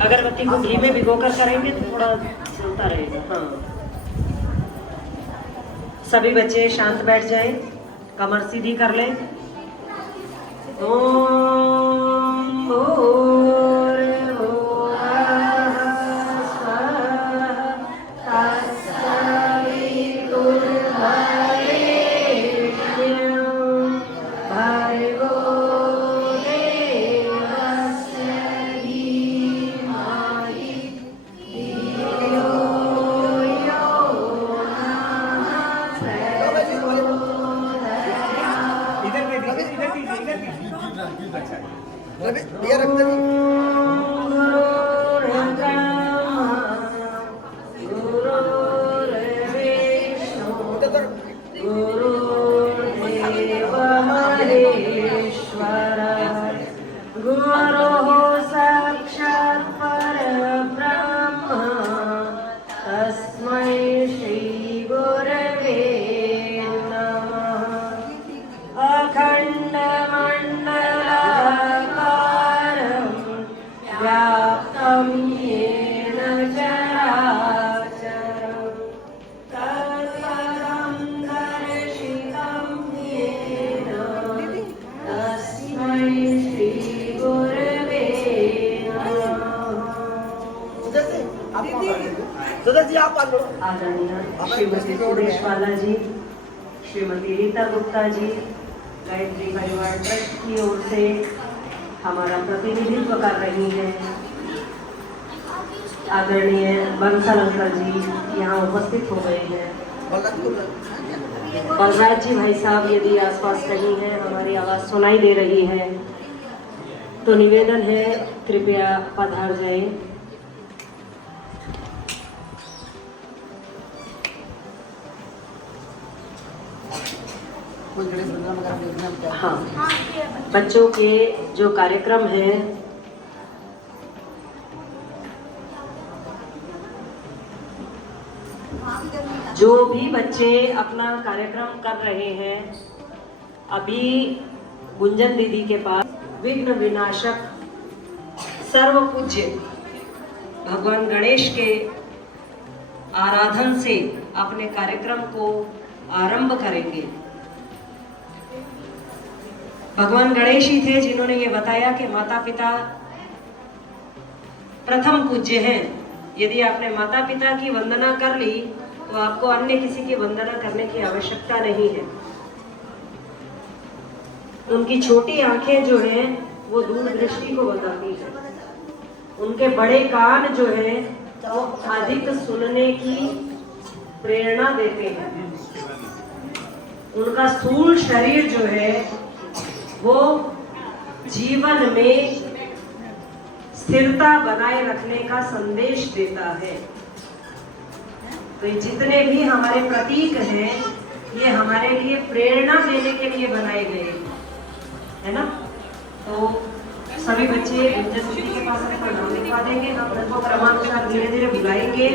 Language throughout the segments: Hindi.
अगरबत्ती को घी में भिगोकर करेंगे तो थोड़ा चलता रहेगा। हाँ, सभी बच्चे शांत बैठ जाएं, कमर सीधी कर लें। ओम भूर्भुवः स्वः तत्सवितुर्वरेण्यं भर्गो देवस्य धीमहि धियो यो नः गुरुः साक्षात् परब्रह्म तस्मै श्री गुरवे नमः। अखण्डमण्डलाकारं व्याप्तं येन चराचरं तत्पदं दर्शितं येन तस्मै श्री गुरवे आदरणीय श्रीमती सुरेश बाला जी, श्रीमती रीता गुप्ता जी, गायत्री परिवार ट्रस्ट की ओर से हमारा प्रतिनिधित्व कर रही हैं। आदरणीय बंसल अंकल जी यहाँ उपस्थित हो गए हैं। बलराज जी भाई साहब यदि आसपास कहीं हैं, हमारी आवाज़ सुनाई दे रही है तो निवेदन है कृपया पधार जाएं। हाँ, बच्चों के जो कार्यक्रम हैं जो भी बच्चे अपना कार्यक्रम कर रहे हैं, अभी गुंजन दीदी के पास विघ्न विनाशक सर्व पूज्य भगवान गणेश के आराधन से अपने कार्यक्रम को आरंभ करेंगे। भगवान गणेश ही थे जिन्होंने ये बताया कि माता पिता प्रथम पूज्य हैं। यदि आपने माता पिता की वंदना कर ली तो आपको अन्य किसी की वंदना करने की आवश्यकता नहीं है। उनकी छोटी आंखें जो हैं वो दूरदृष्टि को बताती हैं। उनके बड़े कान जो हैं वो अधिक सुनने की प्रेरणा देते हैं। उनका स्थूल शरीर जो है वो जीवन में स्थिरता बनाए रखने का संदेश देता है। तो ये जितने भी हमारे प्रतीक हैं ये हमारे लिए प्रेरणा देने के लिए बनाए गए है ना। तो सभी बच्चे गुंजन दीदी के पास अपना नाम लिखवा देंगे। हम उनको क्रमानुसार धीरे धीरे बुलाएंगे।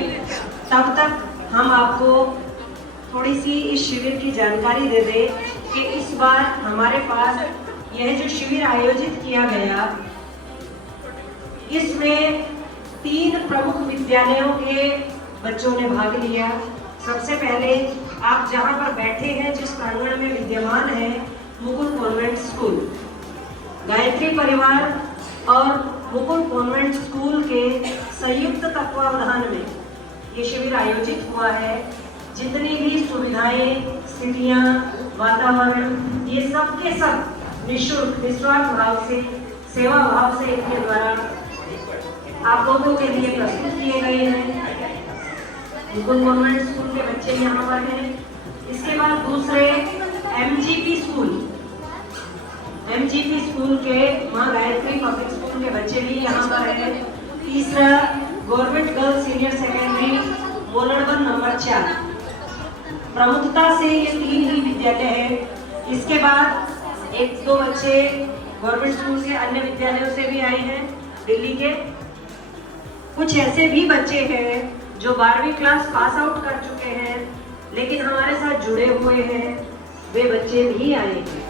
तब तक हम आपको थोड़ी सी इस शिविर की जानकारी दे दें कि इस बार हमारे पास यह जो शिविर आयोजित किया गया, इसमें 3 प्रमुख विद्यालयों के बच्चों ने भाग लिया। सबसे पहले आप जहां पर बैठे हैं, जिस प्रांगण में विद्यमान है मुकुल कॉन्वेंट स्कूल, गायत्री परिवार और मुकुल कॉन्वेंट स्कूल के संयुक्त तत्वावधान में ये शिविर आयोजित हुआ है। जितनी भी सुविधाएं, स्थितियां, वातावरण, ये सब के सब निःशुल्क निस्वार्थ भाव से, सेवा भाव से इनके द्वारा आप लोगों के लिए प्रस्तुत किए गए हैं। मुकुल कॉन्वेंट स्कूल के बच्चे यहाँ पर हैं। इसके बाद दूसरे एमजीपी स्कूल के माँ गायत्री पब्लिक स्कूल के बच्चे भी यहाँ पर हैं। तीसरा government girls senior secondary Moladwan number 4। प्रमुखता से ये 3 ही विद्यालय हैं। इसके बाद 1-2 बच्चे गवर्नमेंट स्कूल के अन्य विद्यालयों से भी आए हैं दिल्ली के। कुछ ऐसे भी बच्चे हैं जो 12वीं क्लास पास आउट कर चुके हैं लेकिन हमारे साथ जुड़े हुए हैं, वे बच्चे भी आए हैं।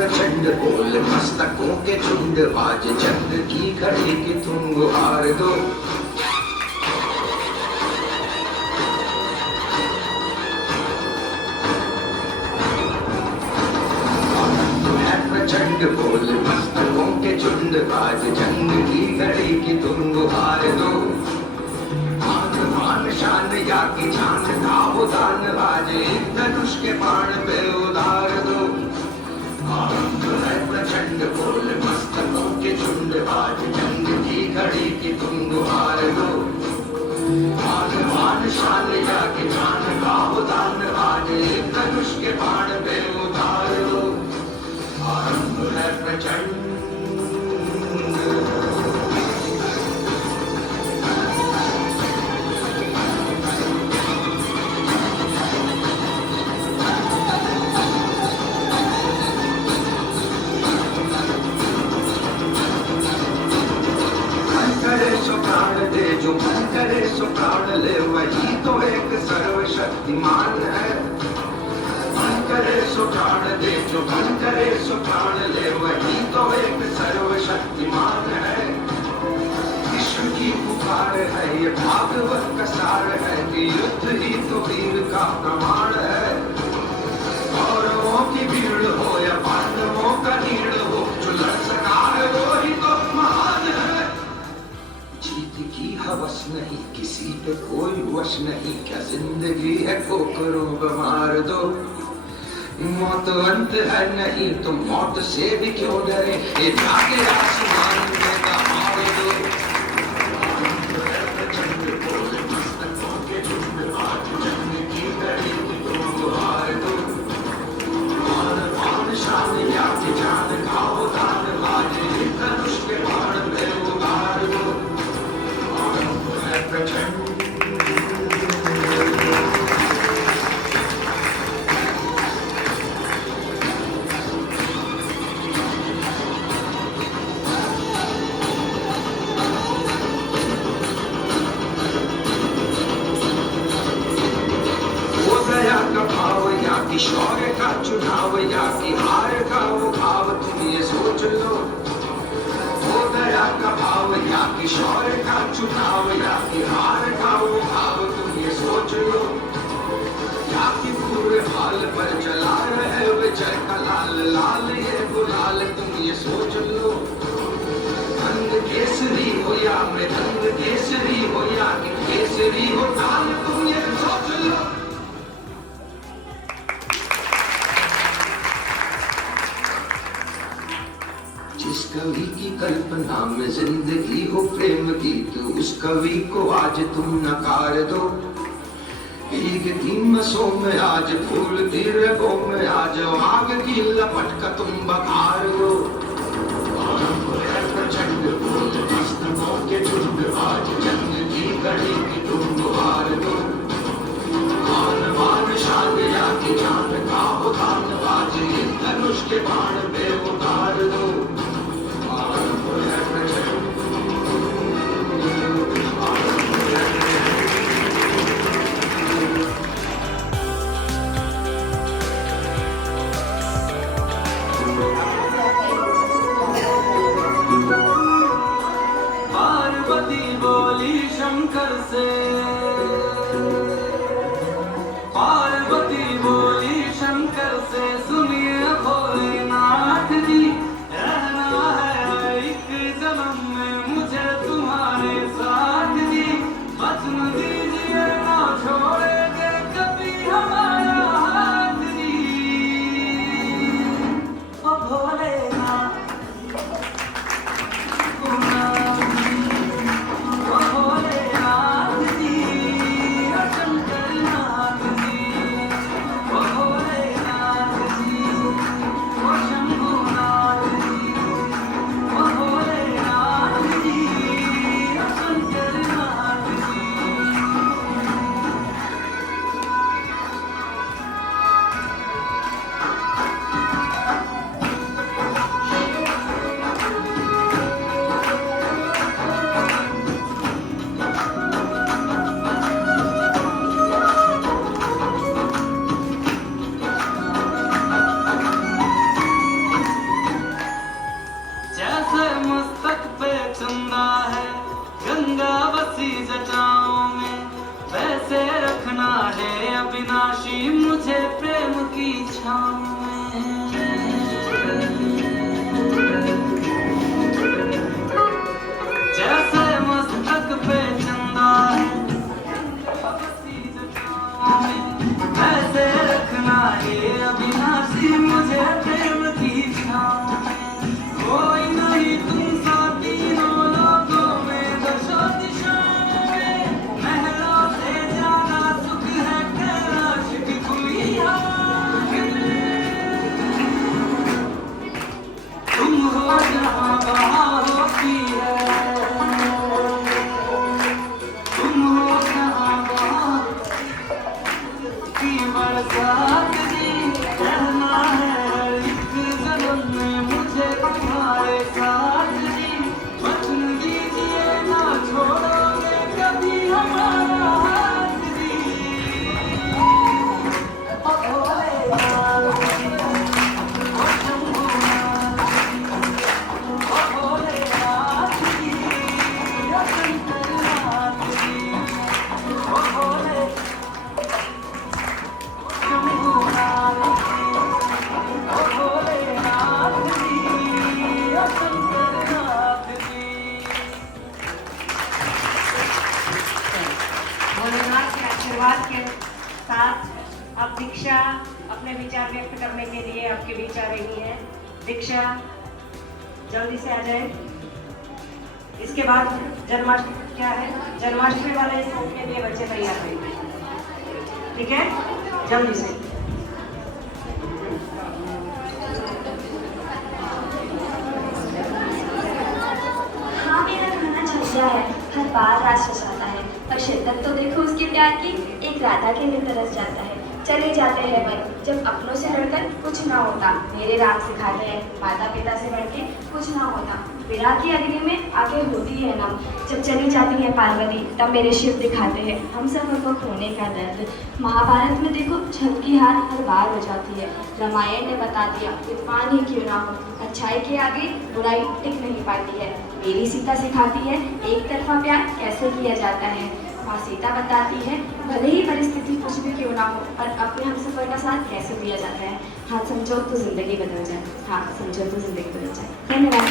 प्रचंड बोल मस्तकों के झुंड बाज चंद्र की घड़ी की तुम गुहार दो। प्रचंड बोल मस्तकों के झुंड बाज चंद्र की घड़ी की तुम गुहार दो। मान शान या की जान का दान आज एक धनुष के बाण पे उतार दो। प्रचंड बोल मस्तकों के झुंड बाज जंग की घड़ी की तुम गुहार दो। मान शान या की जान का दान आज एक धनुष के बाण पे उतार दो। आरंभ है प्रचंड जो मन करे सो प्राण ले वही तो एक सर्वशक्तिमान है। मन करे सो प्राण दे जो मन करे सो प्राण ले वही तो एक सर्वशक्तिमान है। विश्व की पुकार है ये भागवत का सार है कि युद्ध ही तो वीर का प्रमाण है। कौरवों की भीड़ हो या पांडवों का नीड़ हो जो लड़ सका है वो ही तो महान है। जीत की हवस नहीं किसी पे कोई वश नहीं क्या जिंदगी है ठोकरों पे मार दो। मौत अंत है नहीं तो मौत से भी क्यों डरे ये जागे आसमान में मार दो। प्रचंड बोल मस्तकों के झुंड आज जंग की घड़ी की तुम गुहार दो। मान शान या की जान का दान आज धनुष के बाण पे उतार दो। प्रचंड शौर्य का चुनाव या कि हार का वो भाव तुम ये सोच लो। हो दया का भाव या कि शौर्य का चुनाव या कि हार का वो भाव तुम ये सोच लो। या कि पूरे हाल पर चला रहे विजय का लाल लाल ये गुलाल तुम ये सोच लो। अंग केसरी हो या मृदंग केसरी हो या कि केसरी हो ताल तुम ये सोच लो। जिस कवि की कल्पना में जिंदगी हो प्रेम की तो उस कवि को आज तुम नकार दो। भीगती मसों में आज फूलती रगों में आज आग की लपट का तुम बखार दो। प्रचंड बोल मस्तकों के झुंड आज जंग की घड़ी की तुम गुहार दो। मान शान या की जान का दान आज धनुष के बाण पे उतार दो। पार्वती बोली शंकर से, पार्वती बोली शंकर से सुनिए भोलेनाथ जी रहना है एक जन्म में मुझे तुम्हारे साथ जी। वचन दीजिए ना छोड़ेंगे कभी हमारा हाथ जी। ओ भोलेनाथ भोलेनाथ जी छाँव में। जैसे मस्तक पे चंदा है बसी जटाओं में, ऐसे रखना ये अविनाशी मुझे प्रेम की छाँव में। कोई नहीं तुम सा तीनों लोगों में, दशो दिशाओं में। महलों से ज्यादा सुख है कैलाश की खुली हवा में। तुम हो जहाँ वहाँ होती है, तुम हो जहाँ वहाँ की बरसात जी। रहना है हर एक जन्म में मुझे तुम्हारे साथ जी। वचन दीजिए ना छोड़ोगे कभी हमारा हाथ जी। ओ भोलेनाथ जी, ओ शंभुनाथ जी, ओ भोलेनाथ जी, ओ शंकरनाथ जी, ओ भोले शंभुनाथ जी, ओ भोलेनाथ जी, ओ शंकरनाथ जी। भोलेनाथ के आशीर्वाद के साथ अब दीक्षा अपने विचार व्यक्त करने के लिए आपके बीच आ रही है। दीक्षा जल्दी से आ जाए। इसके बाद जन्माष्टमी क्या है, जन्माष्टमी वाले सॉन्ग के लिए बच्चे तैयार रहेंगे, ठीक है? जल्दी से। हाँ मेरा खाना छल गया है, हर बार रास रचाता है, और शिद्दत तो देखो उसके प्यार की, एक राधा के लिए तरस जाता है। चले जाते हैं वन, जब अपनों से लड़कर कुछ ना होता। मेरे राम सिखाते हैं, माता पिता से बढ़ के कुछ ना होता। विराह की अग्नि में आगे होती है नम, जब चली जाती है पार्वती, तब मेरे शिव दिखाते हैं हम सब को खोने का दर्द। महाभारत में देखो छल की हार हर बार हो जाती है। रामायण ने बता दिया विद्वान ही क्यों ना हो, अच्छाई के आगे बुराई टिक नहीं पाती है। मेरी सीता सिखाती है एक तरफा प्यार कैसे किया जाता है। माँ सीता बताती है भले ही परिस्थिति कुछ भी क्यों ना हो, पर अपने हमसफर का साथ कैसे दिया जाता है। हाँ समझो तो जिंदगी बदल जाए, हाँ समझो तो जिंदगी बदल जाए। धन्यवाद।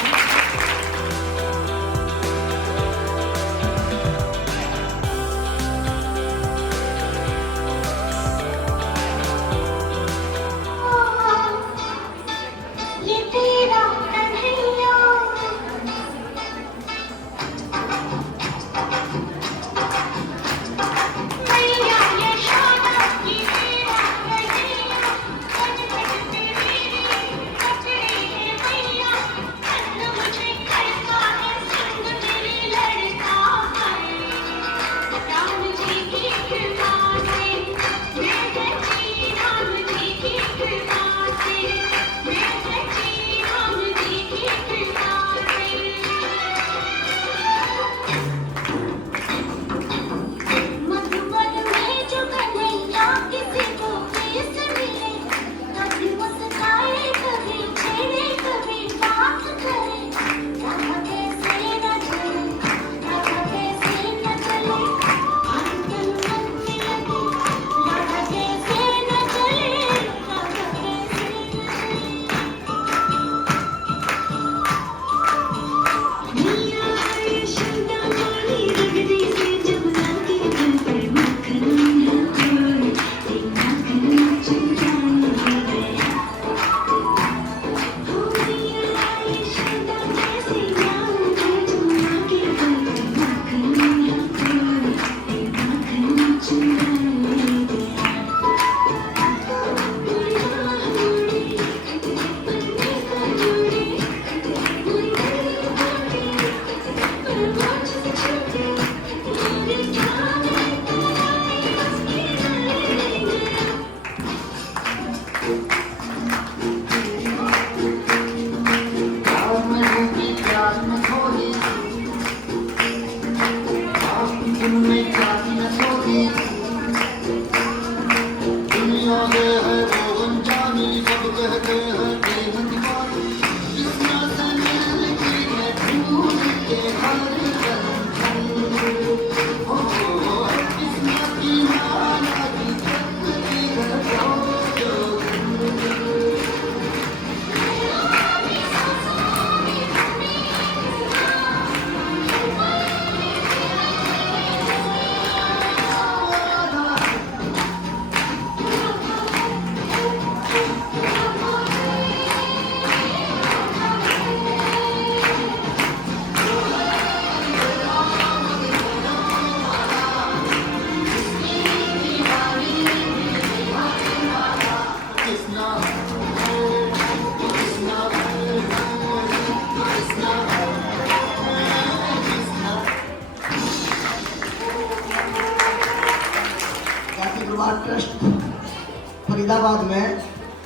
फरीदाबाद में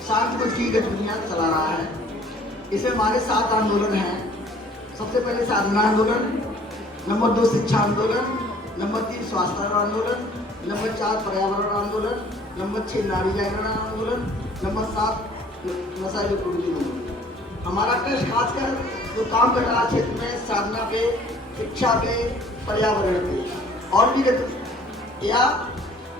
शांति कुछ की गतिविधियाँ चला रहा है। इसमें हमारे 7 आंदोलन हैं। सबसे पहले साधना आंदोलन, नंबर 2 शिक्षा आंदोलन, नंबर 3 स्वास्थ्य आंदोलन, नंबर 4 पर्यावरण आंदोलन, नंबर 6 नारी जागरण आंदोलन, नंबर 7 नशा विरोधी आंदोलन। हमारा ट्रस्ट खासकर जो काम कर रहा है क्षेत्र में साधना पे, शिक्षा पे, पर्यावरण पे और भी या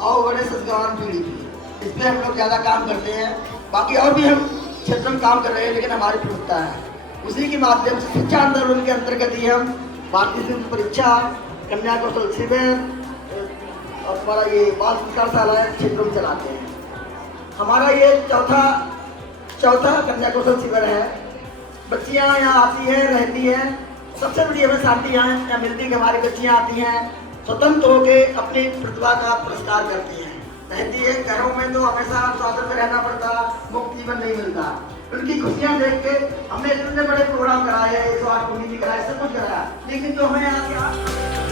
और बड़े संस्कृत पीढ़ी पे, इस पर हम लोग ज़्यादा काम करते हैं। बाकी और भी हम क्षेत्र में काम कर रहे हैं, लेकिन हमारी प्रमुखता है उसी के माध्यम से शिक्षा आंदोलन के अंतर्गत ही हम भारतीय सिंधु परीक्षा, कन्या कौशल शिविर और हमारा ये बाल संस्कार शाला क्षेत्रों में चलाते हैं। हमारा ये चौथा कन्या कौशल शिविर है। बच्चियाँ यहाँ आती हैं, रहती हैं। सबसे बड़ी हमें शांति यहाँ मिलती है कि हमारी बच्चियाँ आती हैं, स्वतंत्र होकर अपनी प्रतिभा का पुरस्कार करती हैं, रहती है। घरों में तो हमेशा स्वास्थ्य में रहना पड़ता, मुक्त जीवन नहीं मिलता। उनकी खुशियाँ देख के हमने इतने बड़े प्रोग्राम कराए हैं, 108 पुण्य कराए, सब कुछ कराया, लेकिन जो हमें यहाँ के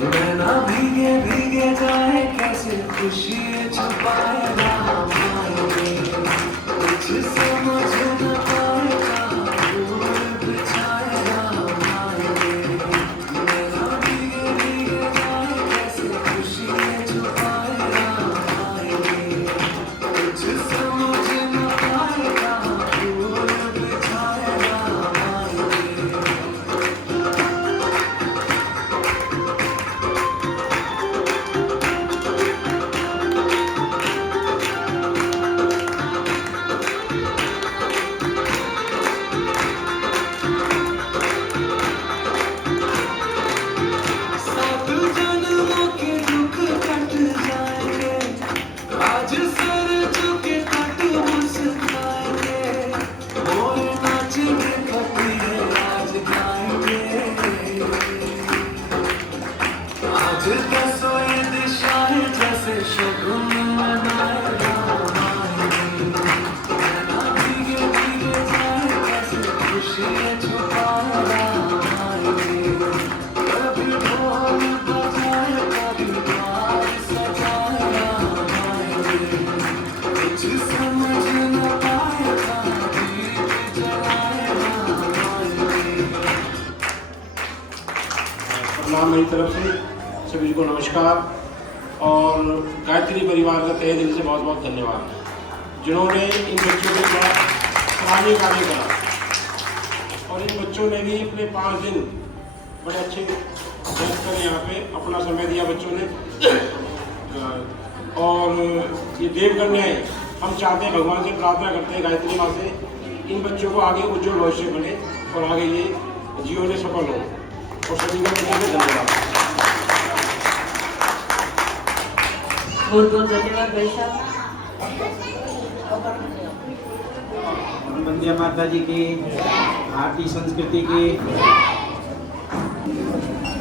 नैना भीगे भीगे जाए कैसे खुशी छुपाए राम आएंगे कुछ समझ न पाएगा फूल बिछाए राम आएंगे नैना भीगे भीगे जाए कैसे खुशी छुपाए राम आएंगे कुछ समझ न पाएगा फूल बिछाए राम आएंगे सात जन्मों के दुख कट जाएंगे आज सर झुके तट मुस्काएंगे मोर नाचेंगे फकीर आज गाएंगे आज दसों ये दिशाएं जैसे शगुन मनाए राम आएंगे नैना भीगे भीगे जाए कैसे खुशियाँ छुपाए राम आएंगे कभी ढोल बजाए कभी द्वार सजाए राम आएंगे कुछ समझ न पाएगा दीप जलाए राम आएंगे प्रणाम मेरी तरफ से सभी को नमस्कार और गायत्री परिवार का तहे दिल से बहुत बहुत धन्यवाद जिन्होंने इन बच्चों के साथ सराहनीय कार्य करा और इन बच्चों ने भी अपने 5 दिन बड़े अच्छे मेहनत कर यहाँ पे अपना समय दिया बच्चों ने और ये देव कन्याएं हम चाहते हैं भगवान से प्रार्थना करते हैं गायत्री माँ से इन बच्चों को आगे उज्जवल भविष्य बने और आगे ये जीवन में सफल हो और सभी का बच्चों से धन्यवाद। बहुत बहुत धन्यवाद भाई साहब। वंदे माता जी की भारतीय संस्कृति की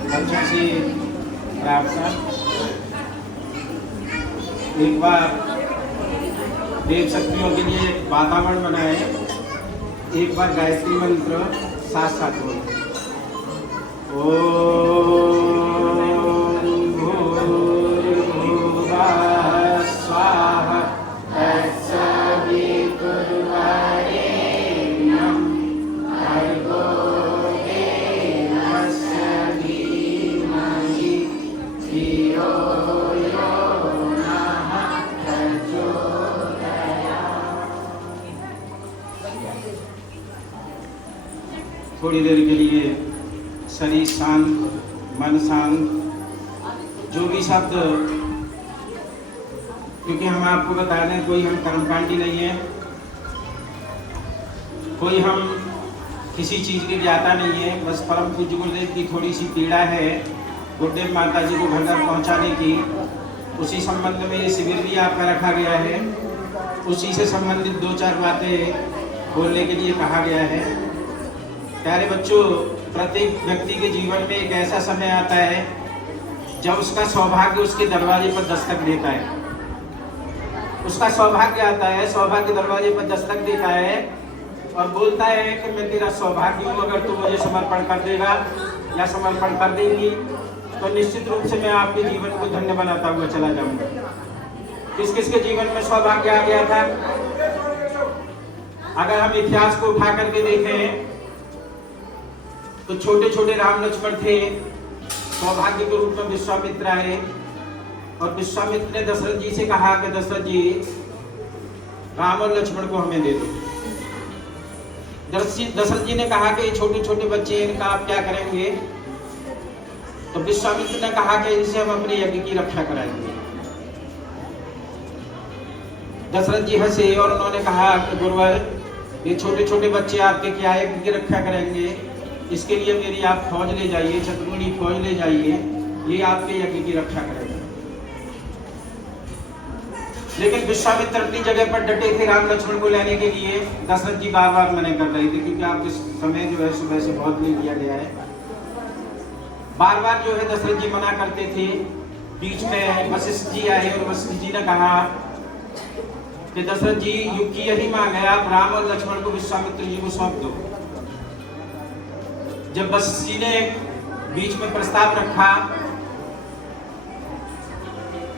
बच्चों से प्रार्थना एक बार देव शक्तियों के लिए एक वातावरण बनाए एक बार गायत्री मंत्र साथ साथ बोलो ओम भूर्भुवः स्वाहा तत्सवितुर्वरेण्यं भर्गो देवस्य धीमहि धियो यो नः प्रचोदयात्। थोड़ी देर के लिए शरीर शांत मन शांत जो भी शब्द क्योंकि हम आपको बता दें कोई हम कर्मकांडी नहीं है कोई हम किसी चीज़ के ज्ञाता नहीं है बस परम पूज्य गुरुदेव की थोड़ी सी पीड़ा है गुरुदेव माता जी को घर तक पहुँचाने की उसी संबंध में ये शिविर भी आपका रखा गया है उसी से संबंधित 2-4 बातें बोलने के लिए कहा गया है। प्यारे बच्चों प्रत्येक व्यक्ति के जीवन में एक ऐसा समय आता है जब उसका सौभाग्य उसके दरवाजे पर दस्तक देता है उसका सौभाग्य आता है सौभाग्य दरवाजे पर दस्तक देता है और बोलता है कि मैं तेरा सौभाग्य हूँ अगर तू मुझे समर्पण कर देगा या समर्पण कर देंगी तो निश्चित रूप से मैं आपके जीवन को धन्य बनाता हुआ चला जाऊंगा। किस किस के जीवन में सौभाग्य आ गया था अगर हम इतिहास को उठा करके देखें तो छोटे छोटे राम लक्ष्मण थे सौभाग्य के रूप में विश्वामित्र आए और विश्वामित्र ने दशरथ जी से कहा कि दशरथ जी राम और लक्ष्मण को हमें दे दो। दशरथ जी ने कहा कि ये छोटे छोटे बच्चे इनका आप क्या करेंगे तो विश्वामित्र ने कहा कि इनसे हम अपने यज्ञ की रक्षा कराएंगे। दशरथ जी हंसे और उन्होंने कहा कि गुरुवर ये छोटे छोटे बच्चे आपके क्या यज्ञ की रक्षा करेंगे इसके लिए मेरी आप फौज ले जाइए शत्रुघ्न फौज ले जाइए ये आपके यज्ञ की रक्षा करेगा। लेकिन विश्वामित्र अपनी जगह पर डटे थे राम लक्ष्मण को लेने के लिए दशरथ जी बार बार मना कर रहे थे क्योंकि आपके समय जो है सुबह से बहुत ले लिया गया है बार बार जो है दशरथ जी मना करते थे। बीच में वशिष्ठ जी आए और वशिष्ठ जी ने कहा कि दशरथ जी युग की यही मांग है आप राम और लक्ष्मण को विश्वामित्र जी को सौंप दो। जब वशिष्ठ जी ने बीच में प्रस्ताव रखा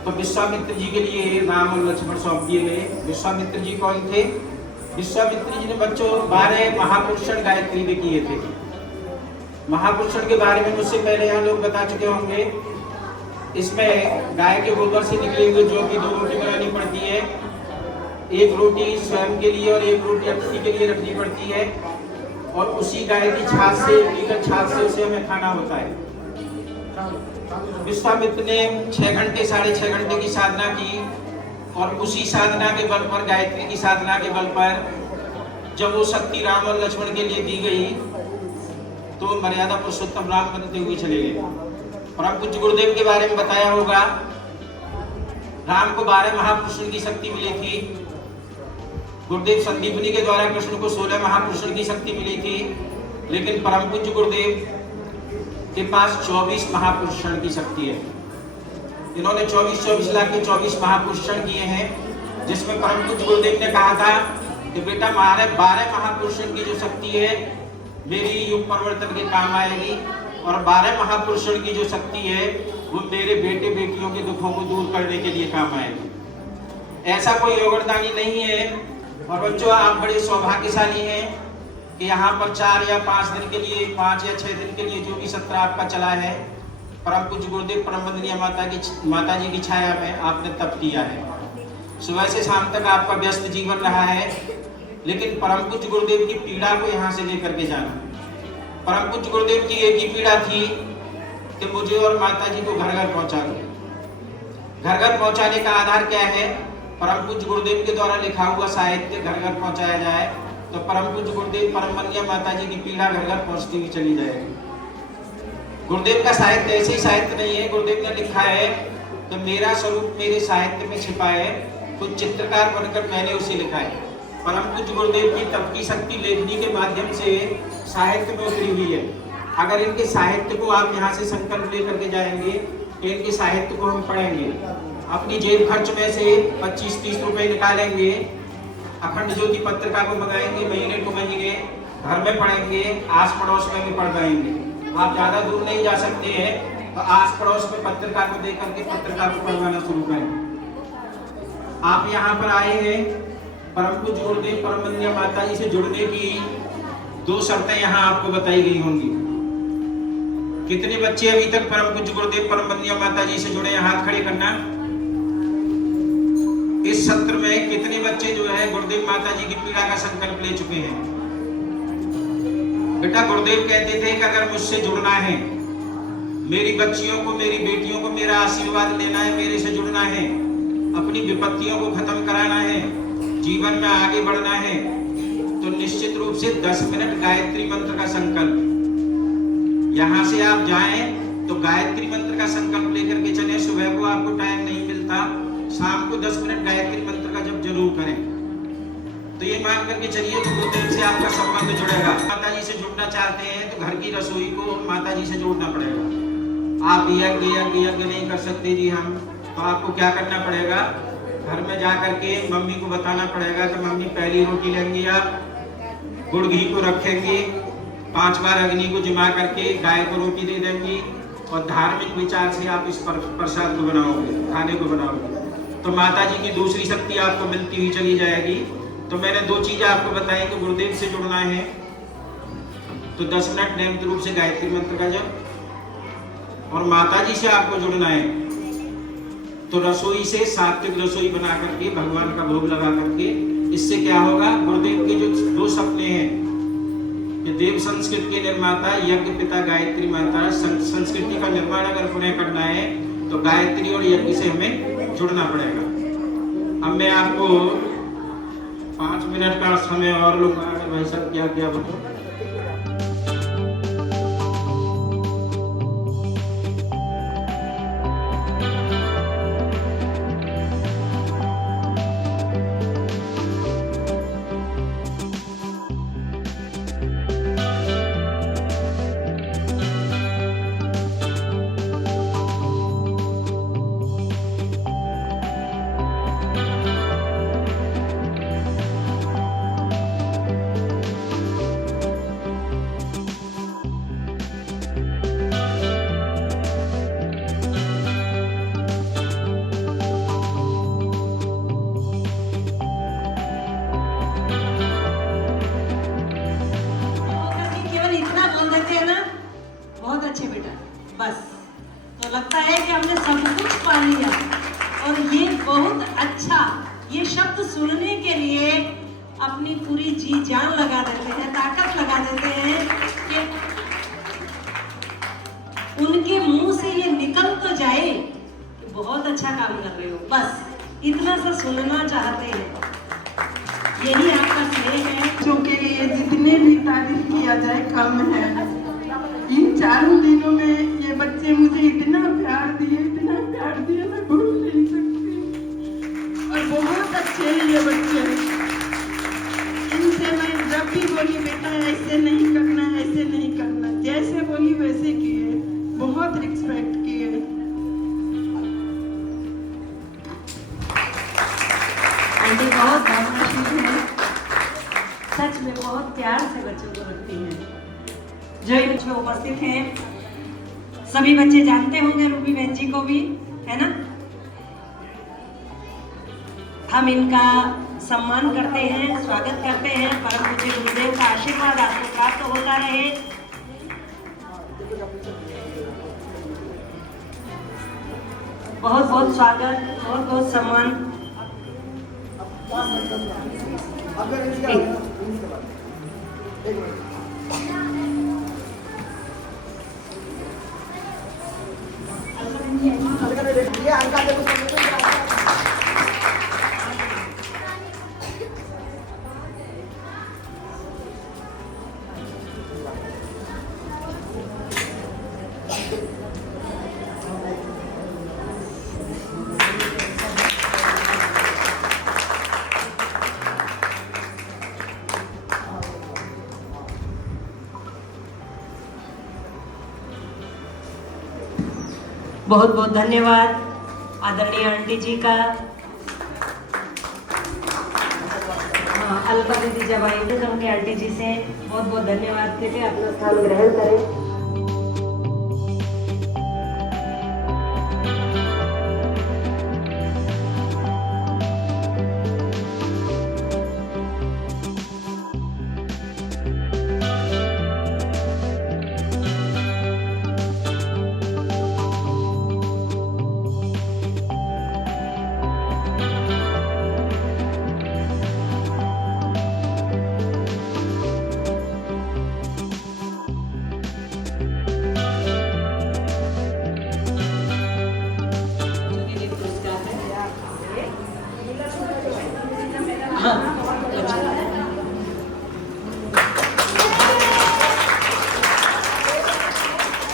तो विश्वामित्र जी के लिए राम और लक्ष्मण सौंप दिए गए। विश्वामित्र जी कौन थे? विश्वामित्र जी ने बच्चों 12 महापुरुषण गायत्री भी किए थे। महापुरुषण के बारे में मुझसे पहले यहाँ लोग बता चुके होंगे। इसमें गाय के गोबर से निकले हुए जो भी 2 रोटी बनानी पड़ती है, एक रोटी स्वयं के लिए और एक रोटी अतिथि के लिए रखनी पड़ती है, और उसी गाय की छाछ से, लीटर छाछ से उसे हमें खाना होता है। विश्वामित्र ने 6 घंटे 6.5 घंटे की साधना की, और उसी साधना के बल पर, गायत्री की साधना के बल पर जब वो शक्ति राम और लक्ष्मण के लिए दी गई तो मर्यादा पुरुषोत्तम राम बनते हुए चले गए। परम पूज्य गुरुदेव के बारे में बताया होगा, राम को 12 महापुरुषों की शक्ति मिली थी। गुरुदेव संदीपनी के द्वारा कृष्ण को 16 महापुरुषों की शक्ति मिली थी, लेकिन परम पूज्य गुरुदेव के पास 24 महापुरुषण की शक्ति है। इन्होंने 24 लाख के 24 महापुरुषण किए हैं, जिसमें परम पूज्य गुरुदेव ने कहा था कि बेटा हमारे 12 महापुरुषण की जो शक्ति है मेरी युग परिवर्तन के काम आएगी, और 12 महापुरुषण की जो शक्ति है वो मेरे बेटे बेटियों के दुखों को दूर करने के लिए काम आएगी। ऐसा कोई योगदानी नहीं है। और बच्चों, आप बड़े सौभाग्यशाली हैं कि यहाँ पर 4 या 5 दिन के लिए, 5 या 6 दिन के लिए जो भी सत्र आपका चला है, परम पूज्य गुरुदेव परम वंदनीय माता जी की छाया में आपने तप किया है। सुबह से शाम तक आपका व्यस्त जीवन रहा है, लेकिन परम पूज्य गुरुदेव की पीड़ा को यहाँ से लेकर के जाना। परम पूज्य गुरुदेव की एक ही पीड़ा थी कि मुझे और माता जी को घर घर पहुँचा दो। घर घर पहुँचाने का आधार क्या है? परम पूज्य गुरुदेव के द्वारा लिखा हुआ साहित्य घर घर पहुँचाया जाए तो परम पूज्य गुरुदेव परम वंदनीय माता जी की पीड़ा घर घर पहुँचती हुई चली जाएगी। गुरुदेव का साहित्य ऐसे ही साहित्य नहीं है। गुरुदेव ने लिखा है कि मेरा स्वरूप मेरे साहित्य में छिपा है, कुछ चित्रकार बनकर मैंने उसे लिखा है। परम पूज्य गुरुदेव की तप की शक्ति लेखनी के माध्यम से साहित्य में उतरी हुई है। अगर इनके साहित्य को आप यहाँ से संकल्प लेकर के जाएंगे तो इनके साहित्य को हम पढ़ेंगे, अपनी जेब खर्च में से 25-30 रुपए निकालेंगे, अखंड ज्योति पत्रिका को मंगाएंगे, महीने को महीने घर में पढ़ेंगे, आस पड़ोस में भी पढ़ पाएंगे। आप ज्यादा दूर नहीं जा सकते हैं तो आस पड़ोस में पत्रिका को देख करके पत्रिका को पढ़वाना शुरू करें। आप यहाँ पर आए हैं, परम पूज्य गुरुदेव परम वंदनीय माता जी से जुड़ने की 2 शर्तें यहाँ आपको बताई गई होंगी। कितने बच्चे अभी तक परम पूज्य गुरुदेव परम वंदनीय माता जी से जुड़े हैं? हाथ खड़े करना। इस सत्र में कितने बच्चे जो है गुरुदेव माता जी की पीड़ा का संकल्प ले चुके हैं? बेटा, गुरुदेव कहते थे कि अगर मुझसे जुड़ना है, मेरी बच्चियों को, मेरी बेटियों को मेरा आशीर्वाद लेना है, मेरे से जुड़ना है, अपनी विपत्तियों को खत्म कराना है, जीवन में आगे बढ़ना है, तो निश्चित रूप से 10 मिनट गायत्री मंत्र का संकल्प। यहाँ से आप जाएं तो गायत्री मंत्र का संकल्प लेकर के चले। सुबह को आपको टाइम नहीं मिलता, शाम को 10 मिनट गायत्री मंत्र का जब जरूर करें। तो ये मान करके चलिए तो गुरुदेव से आपका संबंध जुड़ेगा। माता जी से जुड़ना चाहते हैं तो घर की रसोई को माता जी से जोड़ना पड़ेगा। आप यज्ञ नहीं कर सकते जी हम, तो आपको क्या करना पड़ेगा? घर में जा करके मम्मी को बताना पड़ेगा कि मम्मी पहली रोटी लेंगी, आप गुड़ घी को रखेंगे, 5 बार अग्नि को जमा करके गाय को रोटी दे देंगी, और धार्मिक विचार से आप इस प्रसाद को बनाओगे, खाने को बनाओगे, तो माता जी की दूसरी शक्ति आपको मिलती हुई चली जाएगी। तो मैंने 2 चीजें आपको बताई कि गुरुदेव से जुड़ना है तो 10 मिनट नियमित रूप से गायत्री मंत्र का जप, और माता जी से आपको जुड़ना है तो रसोई से सात्विक रसोई बना करके भगवान का भोग लगा करके। इससे क्या होगा? गुरुदेव के जो 2 सपने हैं कि देव संस्कृति के निर्माता, यज्ञ पिता, गायत्री माता, संस्कृति का निर्माण अगर पुनः करना है तो गायत्री और यज्ञ से हमें जुड़ना पड़ेगा। अब मैं आपको 5 मिनट का समय और लूंगा। भाई साहब क्या बताओ? लगता है कि हमने सब कुछ पा लिया। और ये बहुत अच्छा, ये शब्द सुनने के लिए अपनी पूरी जी जान लगा देते हैं, ताकत लगा देते हैं कि उनके मुंह से ये निकल तो जाए कि बहुत अच्छा काम कर रहे हो, बस इतना सा सुनना चाहते हैं। यही आपका स्नेह है। बच्चों के लिए जितने भी तारीफ किया जाए कम है। इन 4 दिनों में ये बच्चे मुझे इतना प्यार दिए, मैं भूल नहीं सकती। और बहुत अच्छे हैं ये बच्चे। इनसे मैं जब भी बोली बेटा ऐसे नहीं करना, ऐसे नहीं करना, जैसे बोली वैसे किए, बहुत रिस्पेक्ट किए। आंटी बहुत भावनाशील है, सच में बहुत प्यार से बच्चों को रखती हैं। जो ये बच्चे उपस्थित हैं सभी बच्चे जानते होंगे रूबी बहन जी को भी, है ना। हम इनका सम्मान करते हैं, स्वागत करते हैं। परम पूज्य गुरुदेव का आशीर्वाद आपको प्राप्त होता रहे। बहुत बहुत स्वागत, बहुत बहुत सम्मान। बहुत बहुत धन्यवाद आदरणीय आंटी जी का। हाँ, अलका दीदी जब आई थे तो उनके आंटी जी से बहुत बहुत धन्यवाद देते। अपना स्थान ग्रहण करें।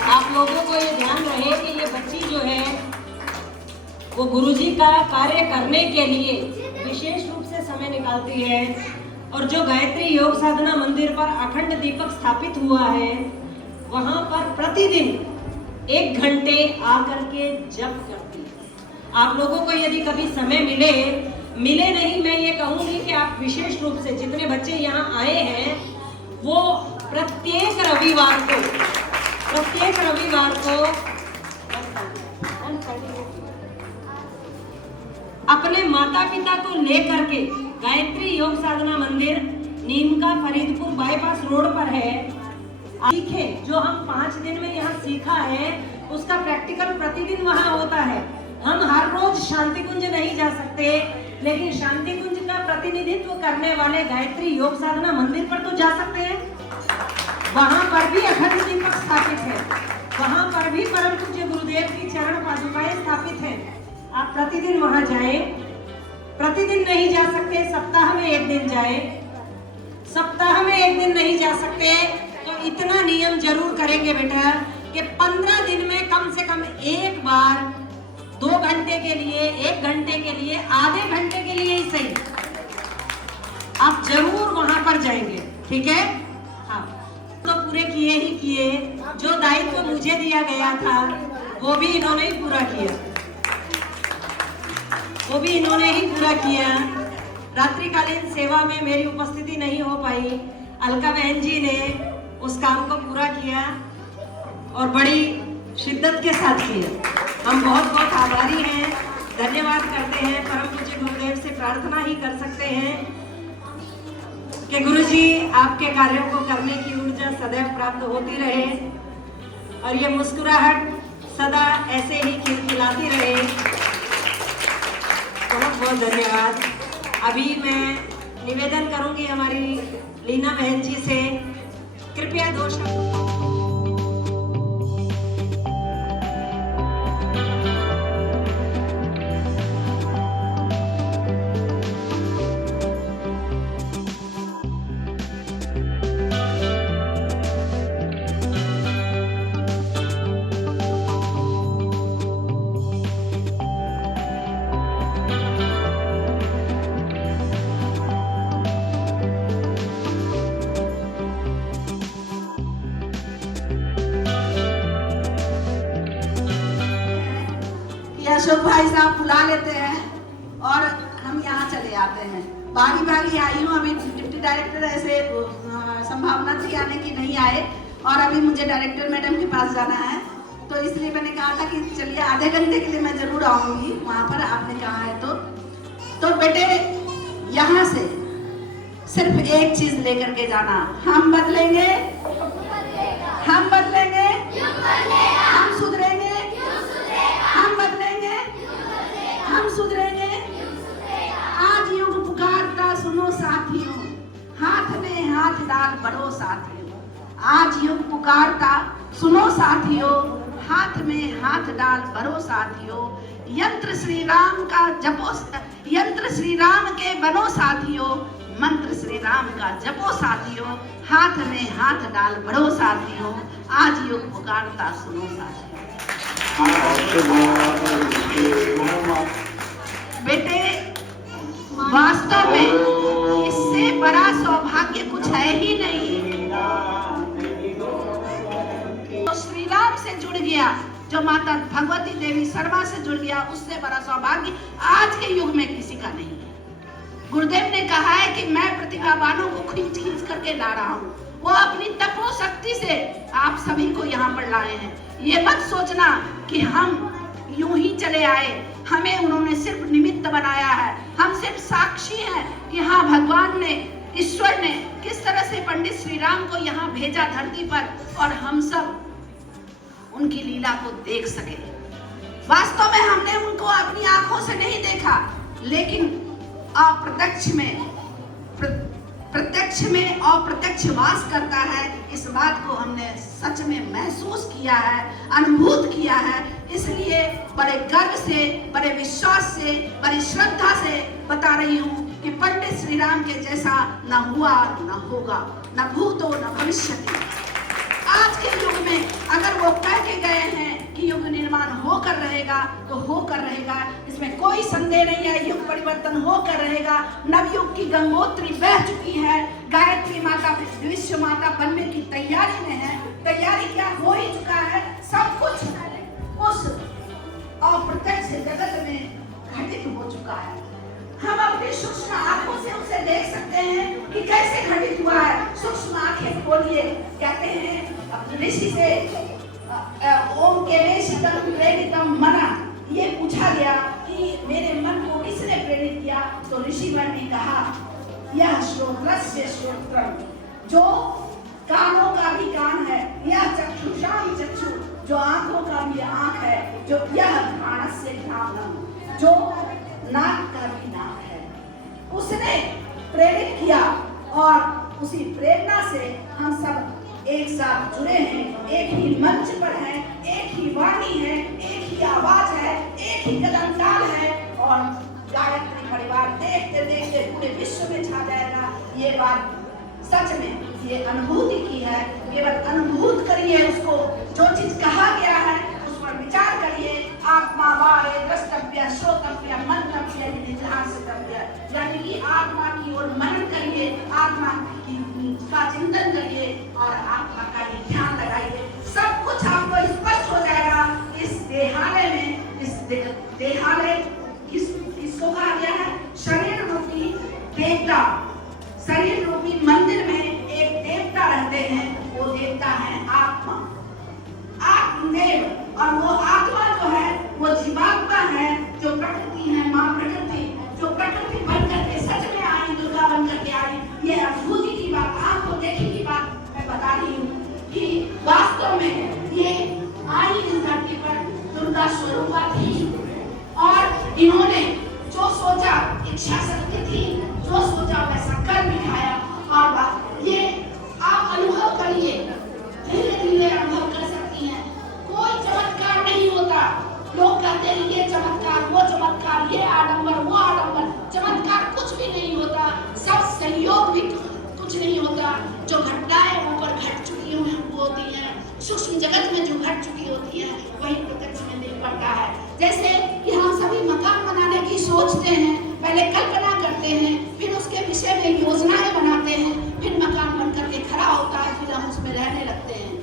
आप लोगों को ये ध्यान रहे कि ये बच्ची जो है वो गुरुजी का कार्य करने के लिए विशेष रूप से समय निकालती है। और जो गायत्री योग साधना मंदिर पर अखंड दीपक स्थापित हुआ है वहां पर प्रतिदिन 1 घंटे आकर के जप करती है। आप लोगों को यदि कभी समय मिले नहीं, मैं ये कहूंगी कि आप विशेष रूप से जितने बच्चे यहाँ आए हैं वो प्रत्येक रविवार को अपने माता पिता को लेकर के गायत्री योग साधना मंदिर नीम का फरीदपुर बाईपास रोड पर है। सीखे जो हम 5 दिन में यहाँ सीखा है उसका प्रैक्टिकल प्रतिदिन वहाँ होता है। हम हर रोज शांति कुंज नहीं जा सकते, लेकिन शांति कुंज का प्रतिनिधित्व करने वाले गायत्री योग साधना मंदिर पर तो जा सकते हैं। वहां पर भी अखंड दीपक स्थापित है, वहां पर भी परम पूज्य गुरुदेव की चरण पादुकाएं स्थापित हैं। आप प्रतिदिन वहां जाएं। प्रतिदिन नहीं जा सकते, सप्ताह में 1 दिन जाएं। सप्ताह में 1 दिन नहीं जा सकते तो इतना नियम जरूर करेंगे बेटा कि 15 दिन में कम से कम 1 बार 2 घंटे के लिए, 1 घंटे के लिए, आधे घंटे के लिए ही सही आप जरूर वहां पर जाएंगे, ठीक है। हाँ, तो पूरे किए ही किए। जो दायित्व मुझे दिया गया था वो भी इन्होंने ही पूरा किया। रात्रिकालीन सेवा में मेरी उपस्थिति नहीं हो पाई, अलका बहन जी ने उस काम को पूरा किया और बड़ी शिद्दत के साथ किया। हम बहुत बहुत आभारी हैं, धन्यवाद करते हैं। परम पूज्य गुरुदेव से प्रार्थना ही कर सकते हैं कि गुरुजी आपके कार्यों को करने की ऊर्जा सदैव प्राप्त होती रहे और ये मुस्कुराहट सदा ऐसे ही खिलखिलाती रहे। बहुत बहुत धन्यवाद। अभी मैं निवेदन करूंगी हमारी लीना बहन जी से, कृपया 2 शब्द। अशोक भाई साहब बुला लेते हैं और हम यहाँ चले आते हैं। बारी बारी आई हूँ, अभी डिप्टी डायरेक्टर ऐसे संभावना थी आने की, नहीं आए, और अभी मुझे डायरेक्टर मैडम के पास जाना है, तो इसलिए मैंने कहा था कि चलिए आधे घंटे के लिए मैं जरूर आऊँगी वहाँ पर, आपने कहा है तो बेटे यहाँ से सिर्फ एक चीज लेकर के जाना, हम बदलेंगे, हम बदलेंगे, हम सुधरेंगे, हम बदलेंगे, हम सुधरेंगे। आज युग पुकारता सुनो साथियों, हाथ में हाथ डाल बढ़ो साथियों। आज युग पुकारता सुनो साथियों, हाथ में हाथ डाल बढ़ो साथियों। यंत्र श्री राम का जपो, यंत्र श्री राम के बनो साथियों, मंत्र श्री राम का जपो साथियों। हाथ में हाथ डाल बढ़ो साथियों, आज युग पुकारता सुनो साथियों। बेटे वास्तव में इससे बड़ा सौभाग्य कुछ है ही नहीं। तो श्री राम से जुड़ गया, जो माता भगवती देवी शर्मा से जुड़ गया, उससे बड़ा सौभाग्य आज के युग में किसी का नहीं है। गुरुदेव ने कहा है कि मैं प्रतिभावानों को खींच खींच करके ला रहा हूँ, वो अपनी तपो शक्ति से आप सभी को यहाँ पर लाए हैं। ये मत सोचना कि हम यूं ही चले आए, हमें उन्होंने सिर्फ निमित्त बनाया है, हम सिर्फ साक्षी हैं कि हाँ भगवान ने, ईश्वर ने किस तरह से पंडित श्री राम को यहाँ भेजा धरती पर, और हम सब उनकी लीला को देख सके। वास्तव में हमने उनको अपनी आंखों से नहीं देखा, लेकिन अप्रत्यक्ष में, प्रत्यक्ष में अप्रत्यक्ष वास करता है, इस बात को हमने सच में महसूस किया है, अनुभूत किया है। इसलिए बड़े गर्व से, बड़े विश्वास से, बड़ी श्रद्धा से बता रही हूँ कि पंडित श्री राम के जैसा न हुआ न होगा, न भूतो न भविष्यति। आज के युग में अगर वो कह के गए हैं कि युग निर्माण होकर रहेगा तो होकर रहेगा, इसमें कोई संदेह नहीं है। युग परिवर्तन होकर रहेगा। नवयुग की गंगोत्री बह चुकी है, गायत्री माता विश्व माता बनने की तैयारी में है। तैयारी क्या हो ही चुका है, सब कुछ उस अप्रत्यक्ष जगत में घटित हो चुका है। हम अपनी सूक्ष्म आंखों से उसे देख सकते हैं कि कैसे घटित हुआ है। सूक्ष्म आंखें खोलिए, कहते हैं ऋषि से ओम केलेशितम प्रेरितम मना, ये पूछा गया कि मेरे मन को किसने प्रेरित किया, तो ऋषिवर ने कहा यह श्रोत्रस्य श्रोत्रम, जो कानों का भी कान है, यह चक्षुषाम चक्षु, जो आंखों का भी आंख है, जो यह घ्राणस्य घ्राणम, जो नाक का भी नाक है, उसने प्रेरित किया। और उसी प्रेरणा से हम सब एक साथ जुड़े हैं, एक ही मंच पर हैं, एक ही वाणी है, एक ही आवाज है, एक ही कदम ताल है, और गायत्री परिवार देखते देखते पूरे विश्व में छा जाएगा। ये बात सच में ये अनुभूति की है। केवल अनुभूत करिए उसको, जो चीज कहा गया है उस पर विचार करिए। आत्मा वारे द्रष्टव्य श्रोतव्य मंतव्य निधिध्यासितव्य, यानी कि आत्मा की ओर मनन करिए, आत्मा की का चिंतन करिए और आत्मा का ही ध्यान लगाइए। सब कुछ आपको स्पष्ट हो जाएगा। इस देहालय में, इस देहालय किसको कहा गया है, शरीर रूपी देवता, शरीर रूपी मंदिर में एक देवता रहते हैं, वो देवता है आत्मा, आत्मदेव। और वो आत्मा जो है वो जीवात्मा है, जो प्रकृति है, माँ प्रकृति, जो प्रकृति बन करके सच में आई, दुर्गा बन करके आई। ये अनुभूति की बात, आपको देखने की बात मैं बता रही हूँ कि वास्तव में ये आई इस धरती पर हुआ थी और इन्होंने जो सोचा, इच्छा शक्ति थी, जो सोचा वैसा कर दिखाया। और ये आप अनुभव करिए, धीरे धीरे अनुभव कर सकती हैं। कोई चमत्कार नहीं होता। लोग कहते हैं ये चमत्कार, वो चमत्कार, ये आडंबर, वो आडंबर। चमत्कार कुछ भी नहीं होता, सब संयोग भी कुछ नहीं होता। जो घटनाएं ऊपर घट चुकी होती हैं, सूक्ष्म जगत में जो घट चुकी होती है, वही प्रत्यक्ष में दिख पड़ता है। जैसे कि हम सभी मकान बनाने की सोचते हैं, पहले कल्पना करते हैं, फिर उसके विषय में योजनाएं बनाते हैं, फिर मकान बनकर के खड़ा होता है, फिर हम उसमें रहने लगते हैं।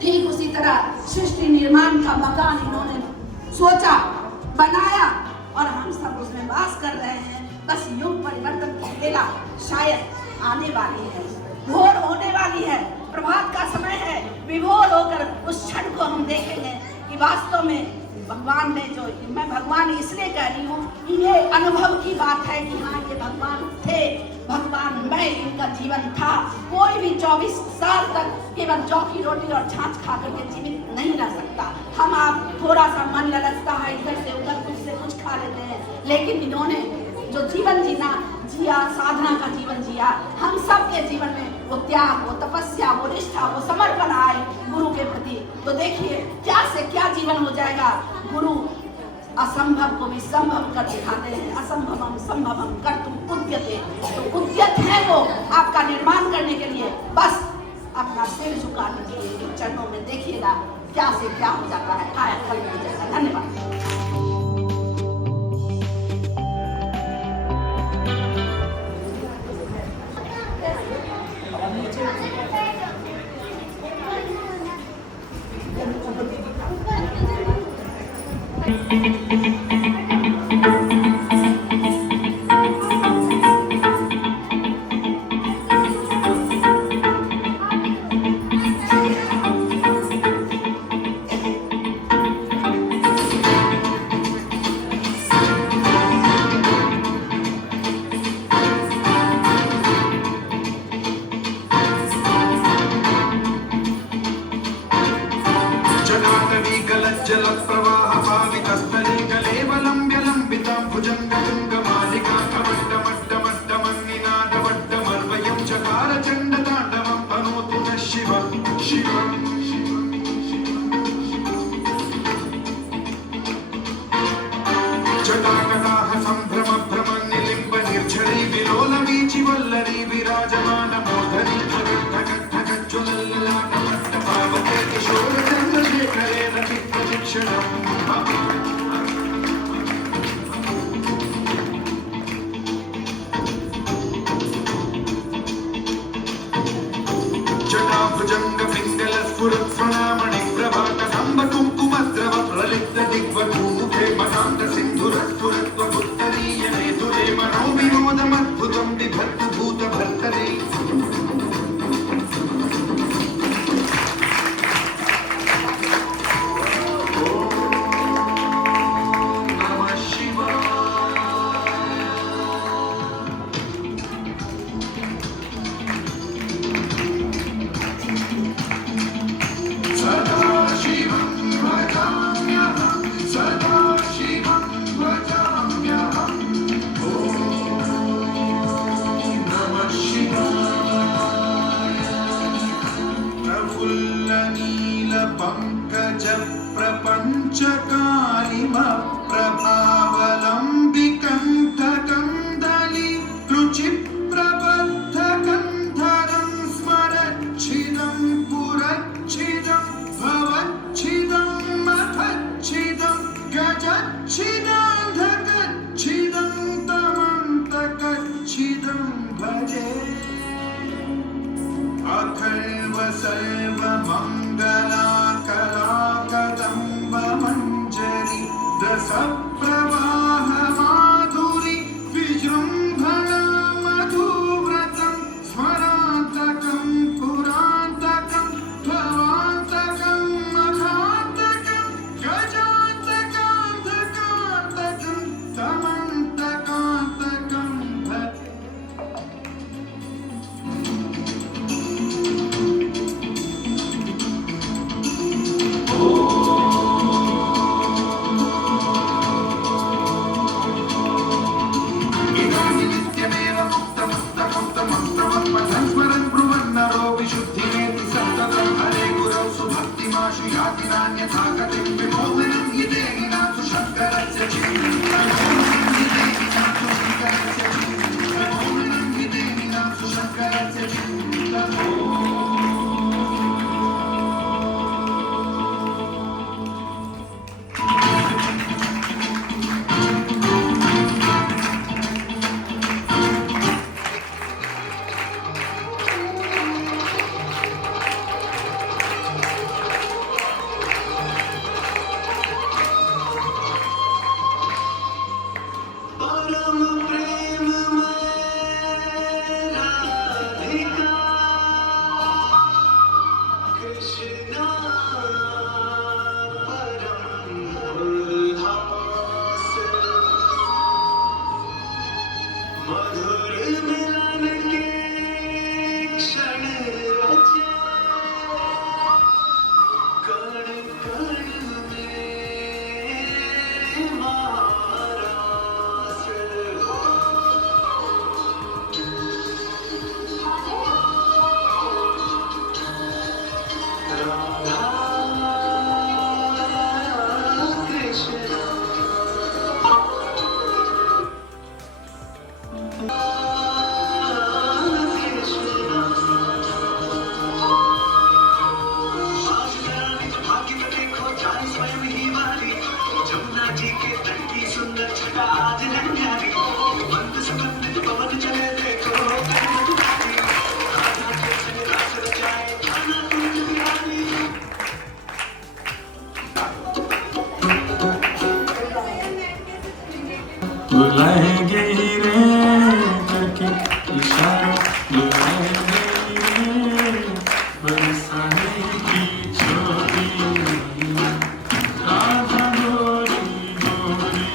ठीक उसी तरह सृष्टि निर्माण का मकान इन्होंने सोचा, बनाया और हम सब उसमें वास कर रहे हैं। बस युग परिवर्तन की बेला शायद आने वाली है, भोर होने वाली है, प्रभात का समय है। विभोर होकर उस क्षण को हम देखेंगे कि वास्तव में भगवान ने जो, मैं भगवान इसलिए कह रही हूँ, ये अनुभव की बात है कि हाँ ये भगवान थे, भगवान में इनका जीवन था। कोई भी 24 साल तक केवल जौ की रोटी और छाछ खा करके जीवित नहीं रह सकता। हम आप थोड़ा सा मन ललचता है, इधर से उधर कुछ से कुछ खा लेते हैं, लेकिन इन्होंने जो जीवन जिया, साधना का जीवन जिया। हम सब के जीवन में वो त्याग, वो तपस्या, वो निष्ठा, वो समर्पण आए गुरु के प्रति। तो देखिए क्या से क्या जीवन हो जाएगा। गुरु असंभव को भी संभव कर दिखाते हैं। असंभवम संभवम कर्तुम उद्यते। तो उद्यत है वो आपका निर्माण करने के लिए। बस अपना सिर झुका दीजिए चरणों में, देखिएगा क्या से क्या हो जाता है। आया कल मिल जाएगा। धन्यवाद। जल प्रवाह पावितस्थले कलेवलम्ब्य लम्बितां भुजङ्गतुङ्गमालिका कमड्डमड्डमड्डमन्निनादवड्डमर्वयं चकार चण्डताण्डवं तनोतु नः शिवं शिवम्। जटाकटाह सम्भ्रम भ्रमन्निलिम्ब निर्झरी विलोलवीचि वल्लरी विराजमान मोधरी ज्वलल्ललाटमट्टपावते किशोरचन्द्रशेखरे रति प्रदक्षिणम्। जटाभुजङ्ग पिङ्गल स्फुरत्स्वनामणि प्रभात कदम्ब कुङ्कुमद्रव प्रलिप्त दिग्वधूमुखे मदान्त सिन्धुरस्फुरत्व उत्तरीयने दुरे मनोविनोदमद्भुतं बिभर्तु भूतभर्तरे। पंकज प्रपंच कालिमप्रभावलम्बिकण्ठकन्दली रुचि प्रबद्धकन्धरं स्मरच्छिदं पुरच्छिदं भवच्छिदं मखच्छिदं गजच्छिदान्धकच्छिदं तमन्तकच्छिदं भजे। अखर्व सर्वमङ्गलाकराकदम्ब मञ्जरी रसप्रवाह माधुरी विजृम्भणा मधुव्रतं स्मरान्तकं पुरान्तकं भवान्तकं मखान्तकं गजान्तकान्तकान्तकं समन्तकान्तकं भजे। बुलाएंगे रे करके इशारों, बुलाएंगे रे बरसाने की छोरी, राधा गोरी गोरी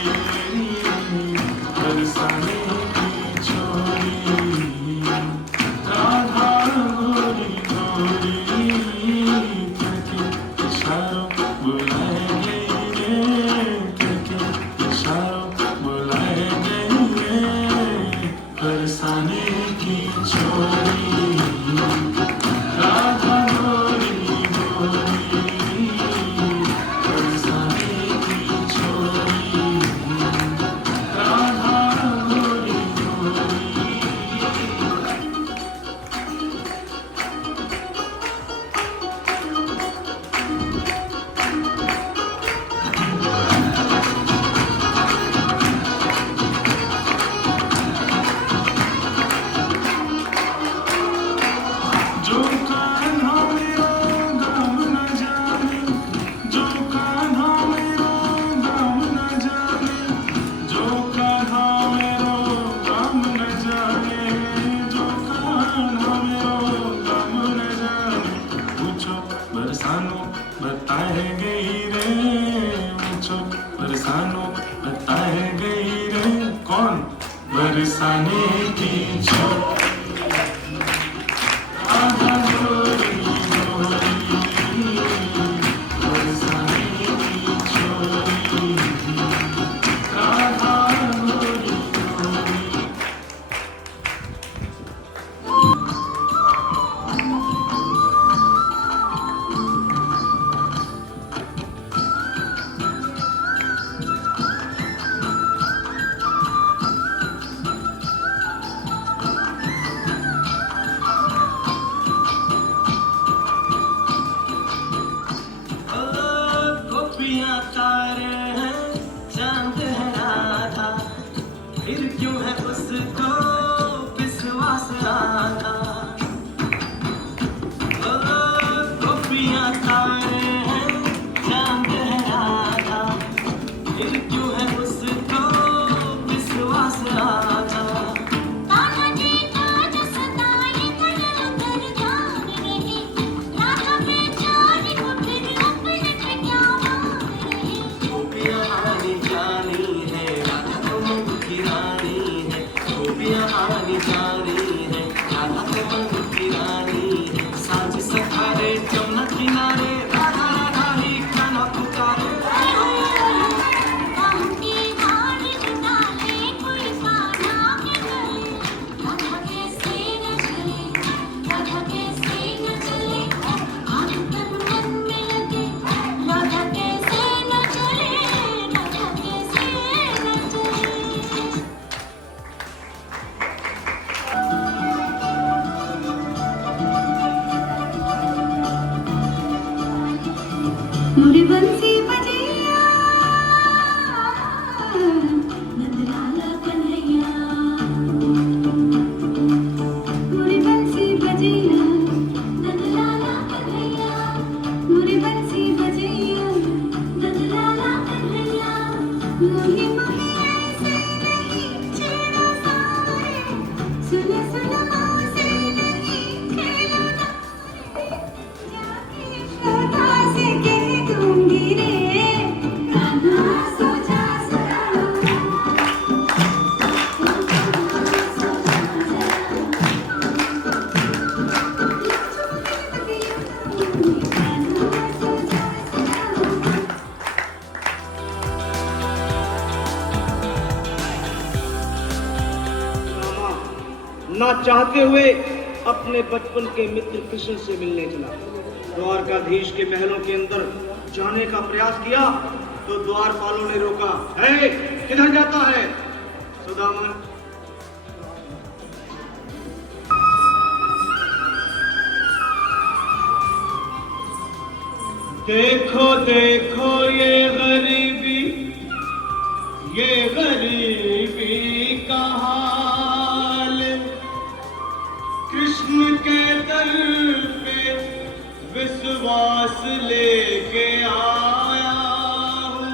बरसाने की छोरी, राधा गोरी गोरी करके इशारों, बुलाएंगे रे करके इशारों, बरसाने की छोरी, राधा गोरी गोरी बरसाने की छोरी, राधा गोरी गोरी। जो कान्हा मेरो गम न जाने, जो कान्हा मेरो गम न जाने, जो कान्हा मेरो गम न जाने, जो कान्हा मेरो गम न जाने, पूछो बरसानो बताएंगे रे, पूछो बरसानो बताएंगे रे, कौन बरसाने की छोरी, राधा गोरी गोरी बरसाने की छोरी, राधा गोरी गोरी। गोपियाँ तारे हैं, चांद है राधा, फिर क्यों है उसको विश्वास आधा। गोपियाँ तारे हैं, चांद है राधा, फिर क्यों है उसको विश्वास आधा। गोपियाँ आनी जानी है, राधा तो मन की रानी है, गोपियाँ आनी जानी है, राधा तो मन की रानी है, सांझ सहारे जमुना किनारे, राधा राधा ही गाना पुकारे। मुरी बंसी बजैया नंदलाला कन्हैया, मुरी बंसी बजैया नंदलाला कन्हैया, मुरी बंसी बजैया नंदलाला कन्हैया, मोही मोही ऐसे नहीं छेड़ो सारे, सुनो सुनो से नहीं खेलो ना, जाके यशोदा से कह दूंगी रे, कान्हा सो जा सदा, ना चाहते हुए अपने बचपन के मित्र कृष्ण से मिलने चला। द्वारकाधीश के महलों के अंदर जाने का प्रयास किया तो द्वारपालों ने रोका। है किधर जाता है सुदामा? देखो देखो ये गरीबी, ये गरीबी श्वास लेके आया हूँ,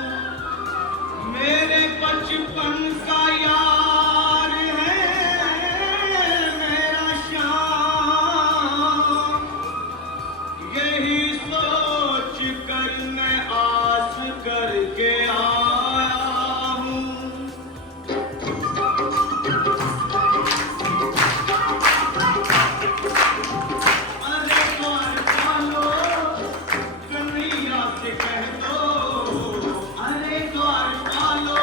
मेरे बचपन का यार है मेरा श्याम। यही सोच कर मैं आस करके आया हूँ। अरे द्वार पालो कन्हैया से कह दो, अरे द्वार पालो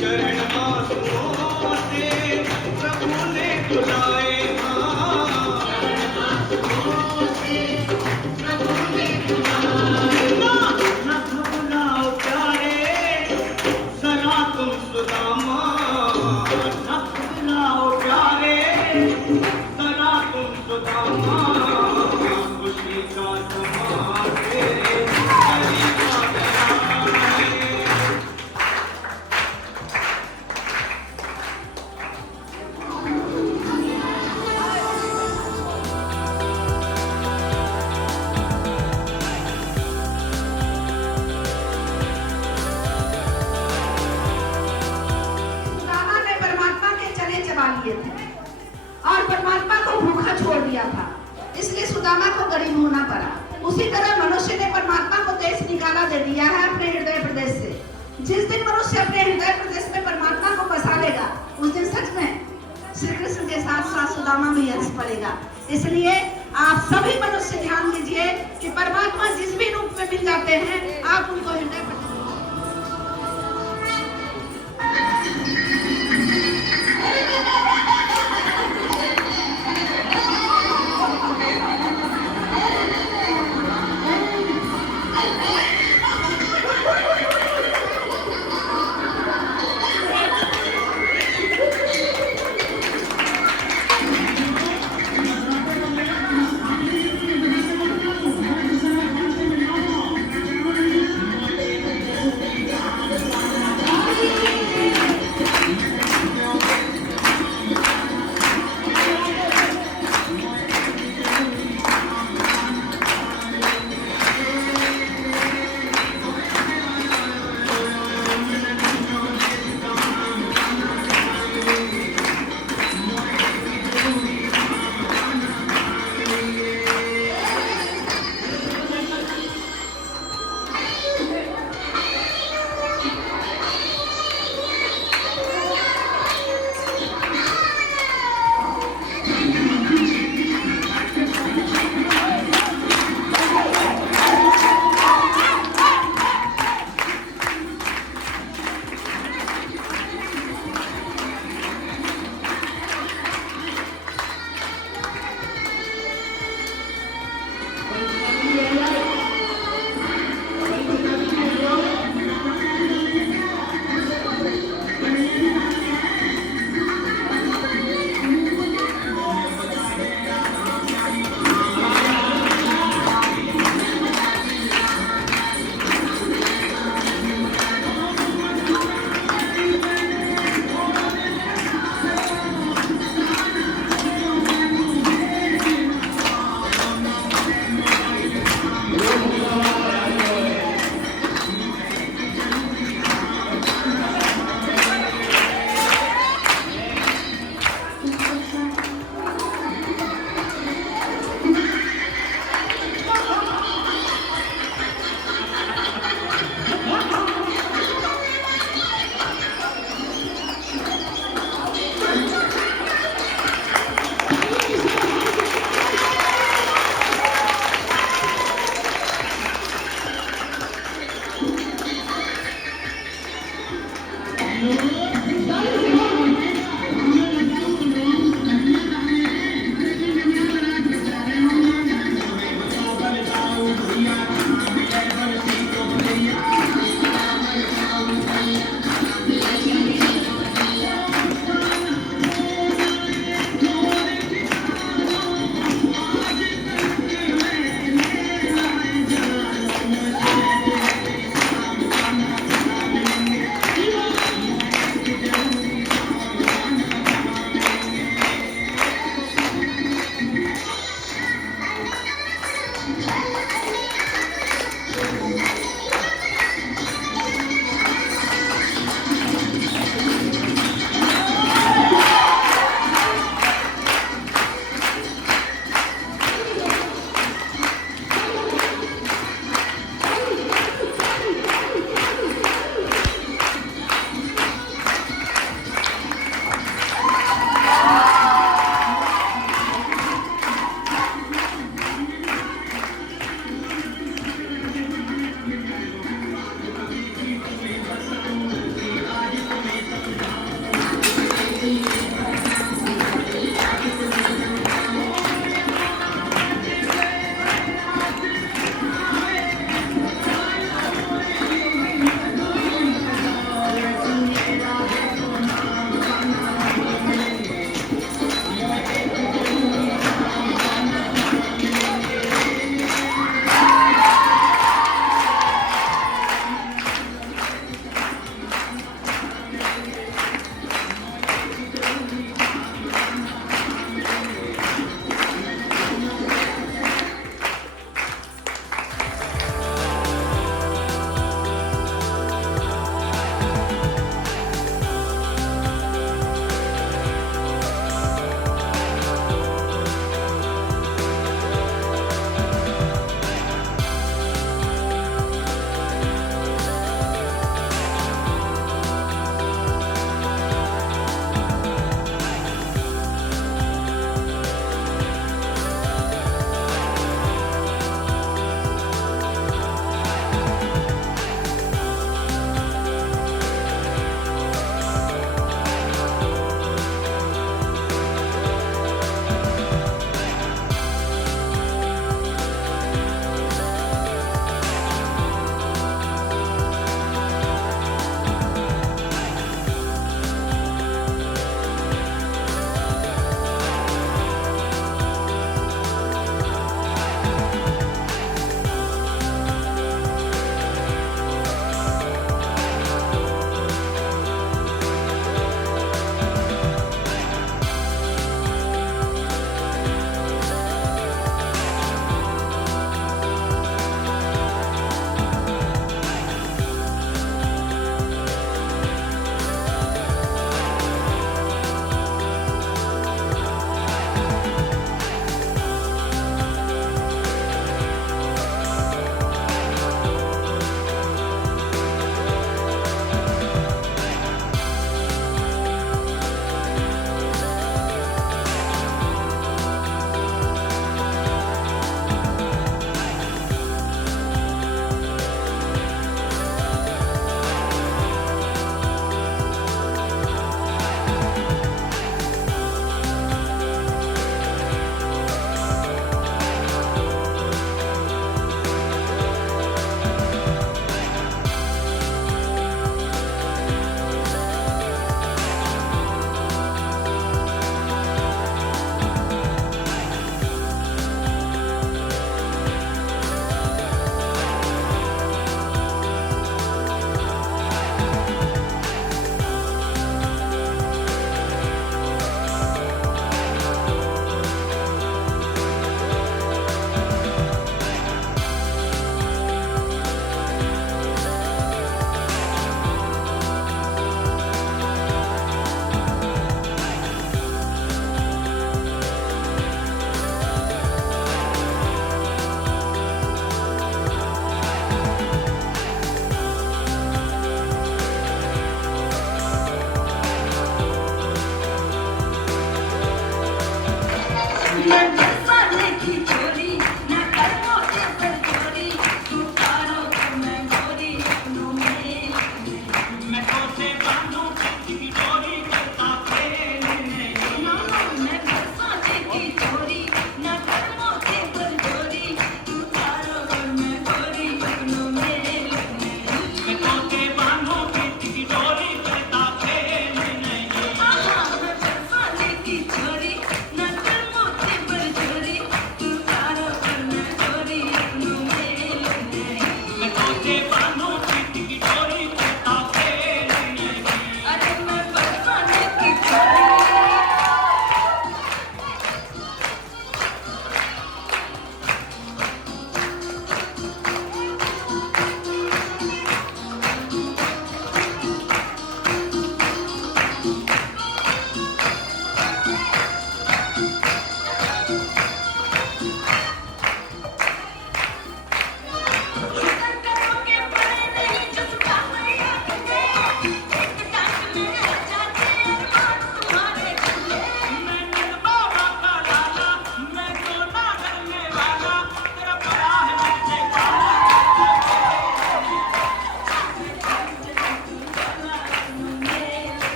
चरण आंसुओं से प्रभु ने बुलाए न घबराओ प्यारे जरा तुम सुदामा, न घबराओ प्यारे जरा तुम सुदामा, खुशी का समा तेरे हरि का दया है। सुदामा ने परमात्मा के चने चबा लिए थे और परमात्मा को भूखा छोड़ दिया था, इसलिए सुदामा को गरीब होना पड़ा। उसी तरह मनुष्य ने परमात्मा को देश निकाला दे दिया है अपने हृदय प्रदेश से। जिस दिन मनुष्य अपने हृदय प्रदेश में परमात्मा को बसा लेगा, उस दिन सच में श्री कृष्ण के साथ साथ सुदामा भी हंस पड़ेगा। इसलिए आप सभी मनुष्य ध्यान दीजिए कि परमात्मा जिस भी रूप में मिल जाते हैं, आप उनको हृदय प्रदेश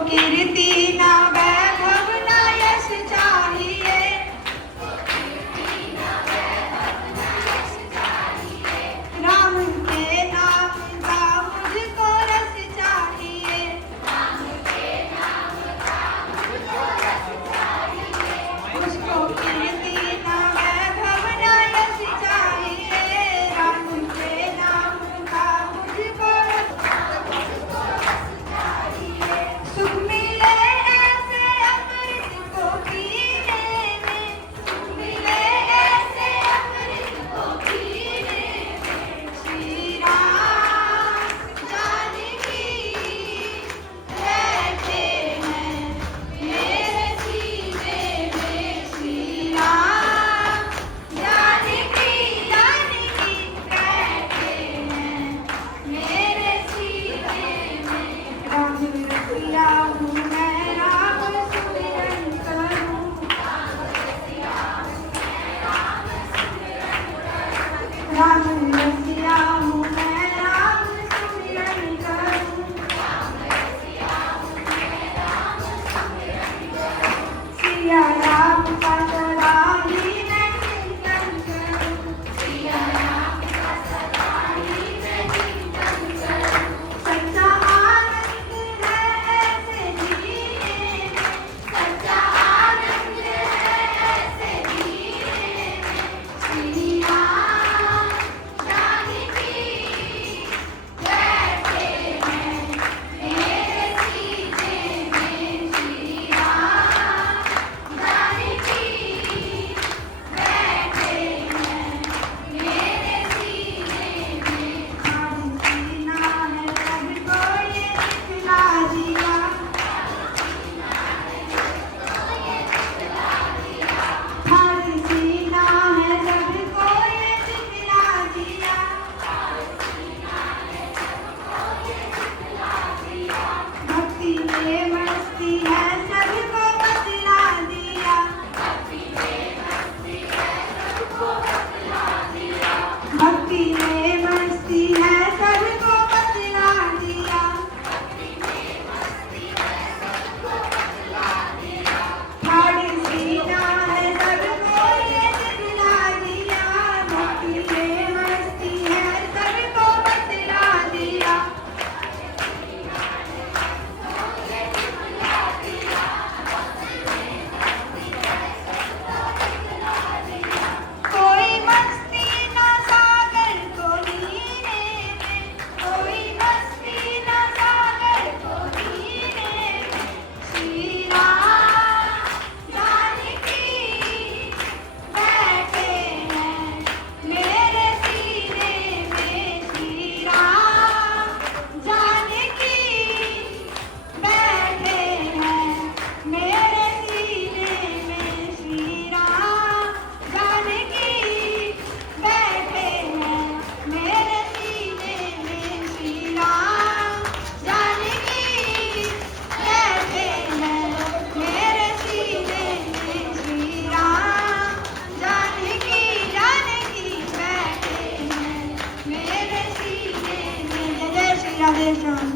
कीर्ति ना वैभव ना यश चाहिए, राम के नाम का मुझको रस चाहिए, मुझको कीर्ति ना वैभव ना यश चाहिए, राम के नाम का मुझको रस सुख मिले ऐसे अमृत को पीने में, सुख मिले ऐसे अमृत को पीने में, श्री राम जानकी बैठे हैं मेरे सीने में, श्री राम जानकी जानकी बैठे हैं मेरे सीने में, राम रसिया हूँ मैं राम सुमिरन करूँ, राम रसिया हूँ मैं राम सुमिरन करूँ, सिया राम का सदा ही मैं चिंतन करूँ, सिया राम का सदा ही मैं चिंतन करूँ, सच्चा आनंद है ऐसे जीने में, सच्चा आनंद है ऐसे जीने में, श्री राम जानकी बैठे हैं मेरे सीने में, श्री राम जानकी बैठे हैं मेरे सीने में, आज सीना है सबको ये दिखला दिया, आज सीना है सबको ये दिखला दिया, भक्ति में मस्ती है सबको बतला दिया, भक्ति में मस्ती है सबको बतला दिया, ठाड़ सीना है सबको ये दिखला दिया, भक्ति में मस्ती है सबको बतला दिया, कोई मस्ती ना सागर को नीने में, कोई मस्ती ना सागर को नीने में, श्री राम जानकी बैठे हैं मेरे सीने में, श्री राम जानकी बैठे हैं मेरे सीने में, श्री राम जानकी बैठे हैं मेरे सीने में, श्री राम जानकी बैठे हैं मेरे सीने में, श्री राम जानकी जानकी बैठे हैं मेरे सीने में, जय श्री राधे श्याम।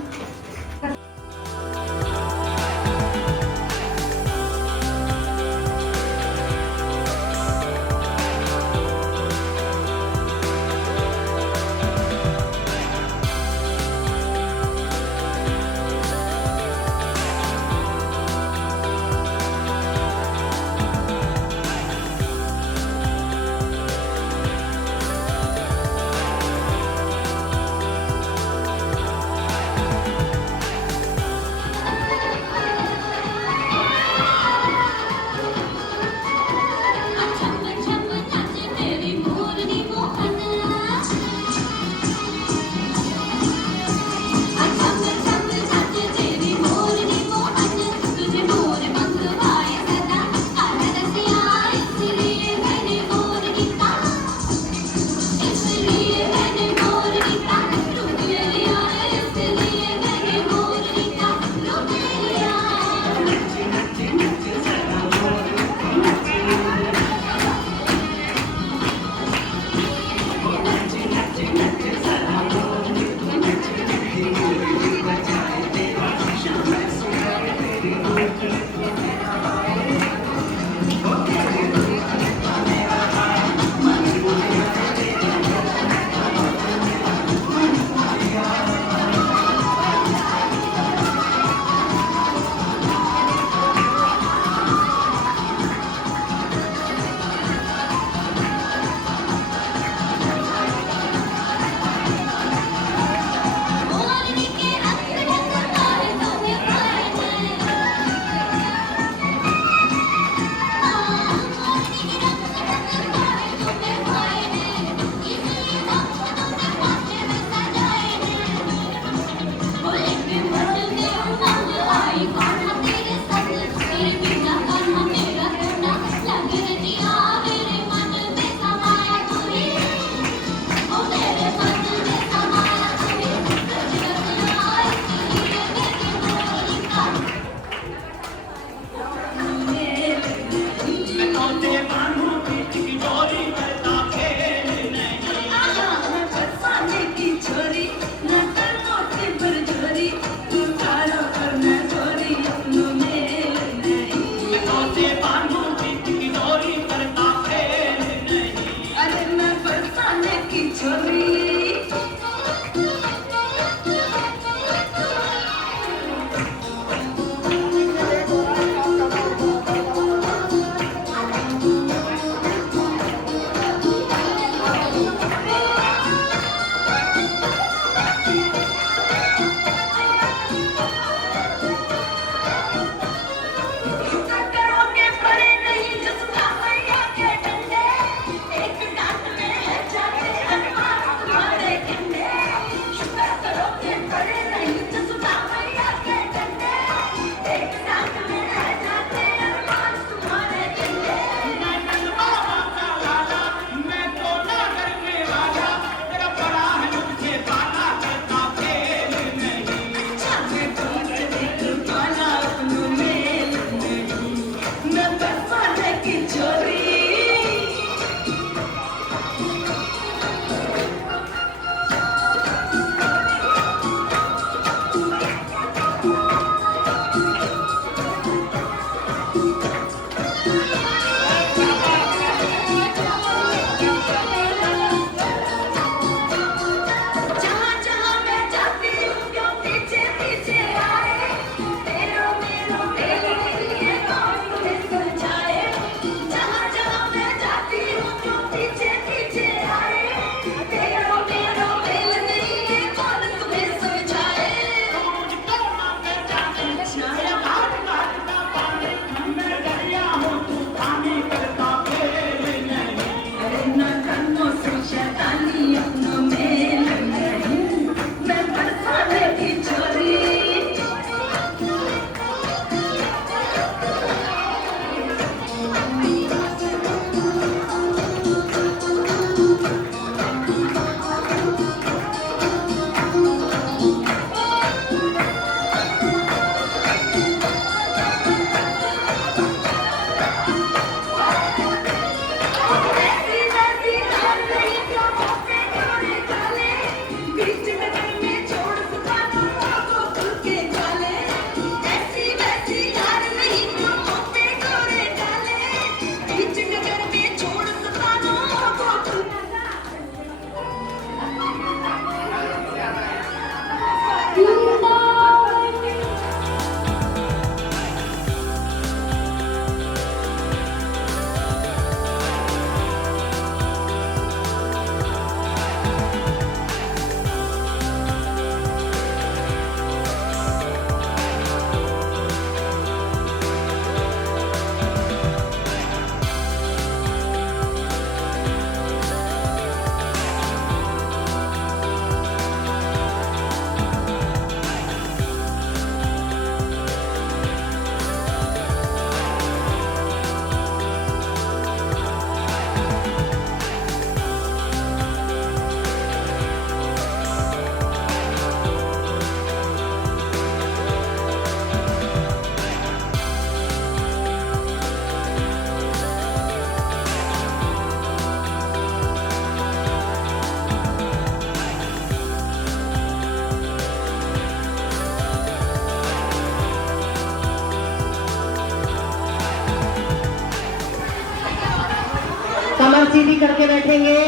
कमर सीधी करके बैठेंगे,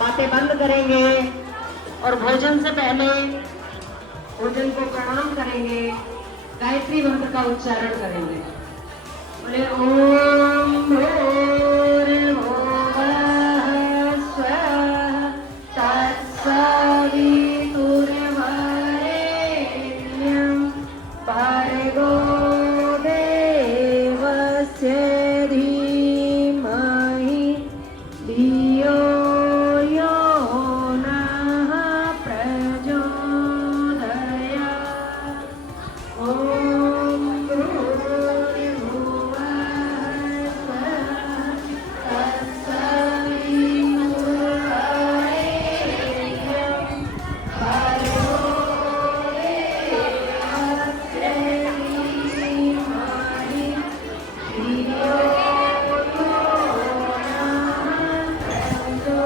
बातें बंद करेंगे और भोजन से पहले भोजन को प्रणाम करेंगे, गायत्री मंत्र का उच्चारण करेंगे। बोले ओम भूर्भुवः स्वः तत्सवितुर्वरेण्यं भर्गो देवस्य धीमहि धियो यो नः प्रचोदयात्। ओम भूर्भुवः स्वः तत्सवितुर्वरेण्यं भर्गो देवस्य धीमहि धियो यो नः प्रचोदयात्।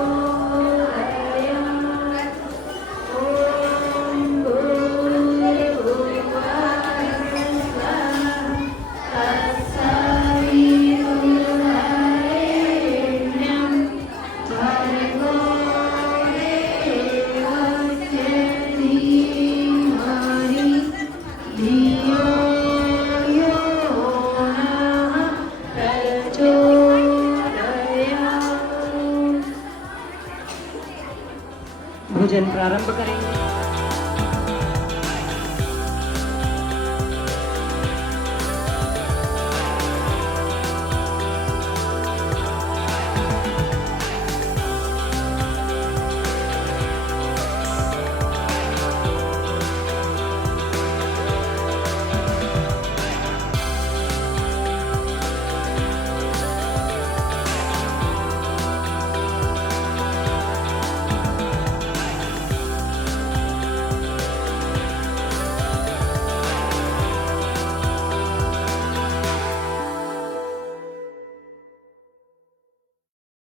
ओम भूर्भुवः स्वः तत्सवितुर्वरेण्यं भर्गो देवस्य धीमहि धियो यो नः प्रचोदयात्। भोजन प्रारंभ करें।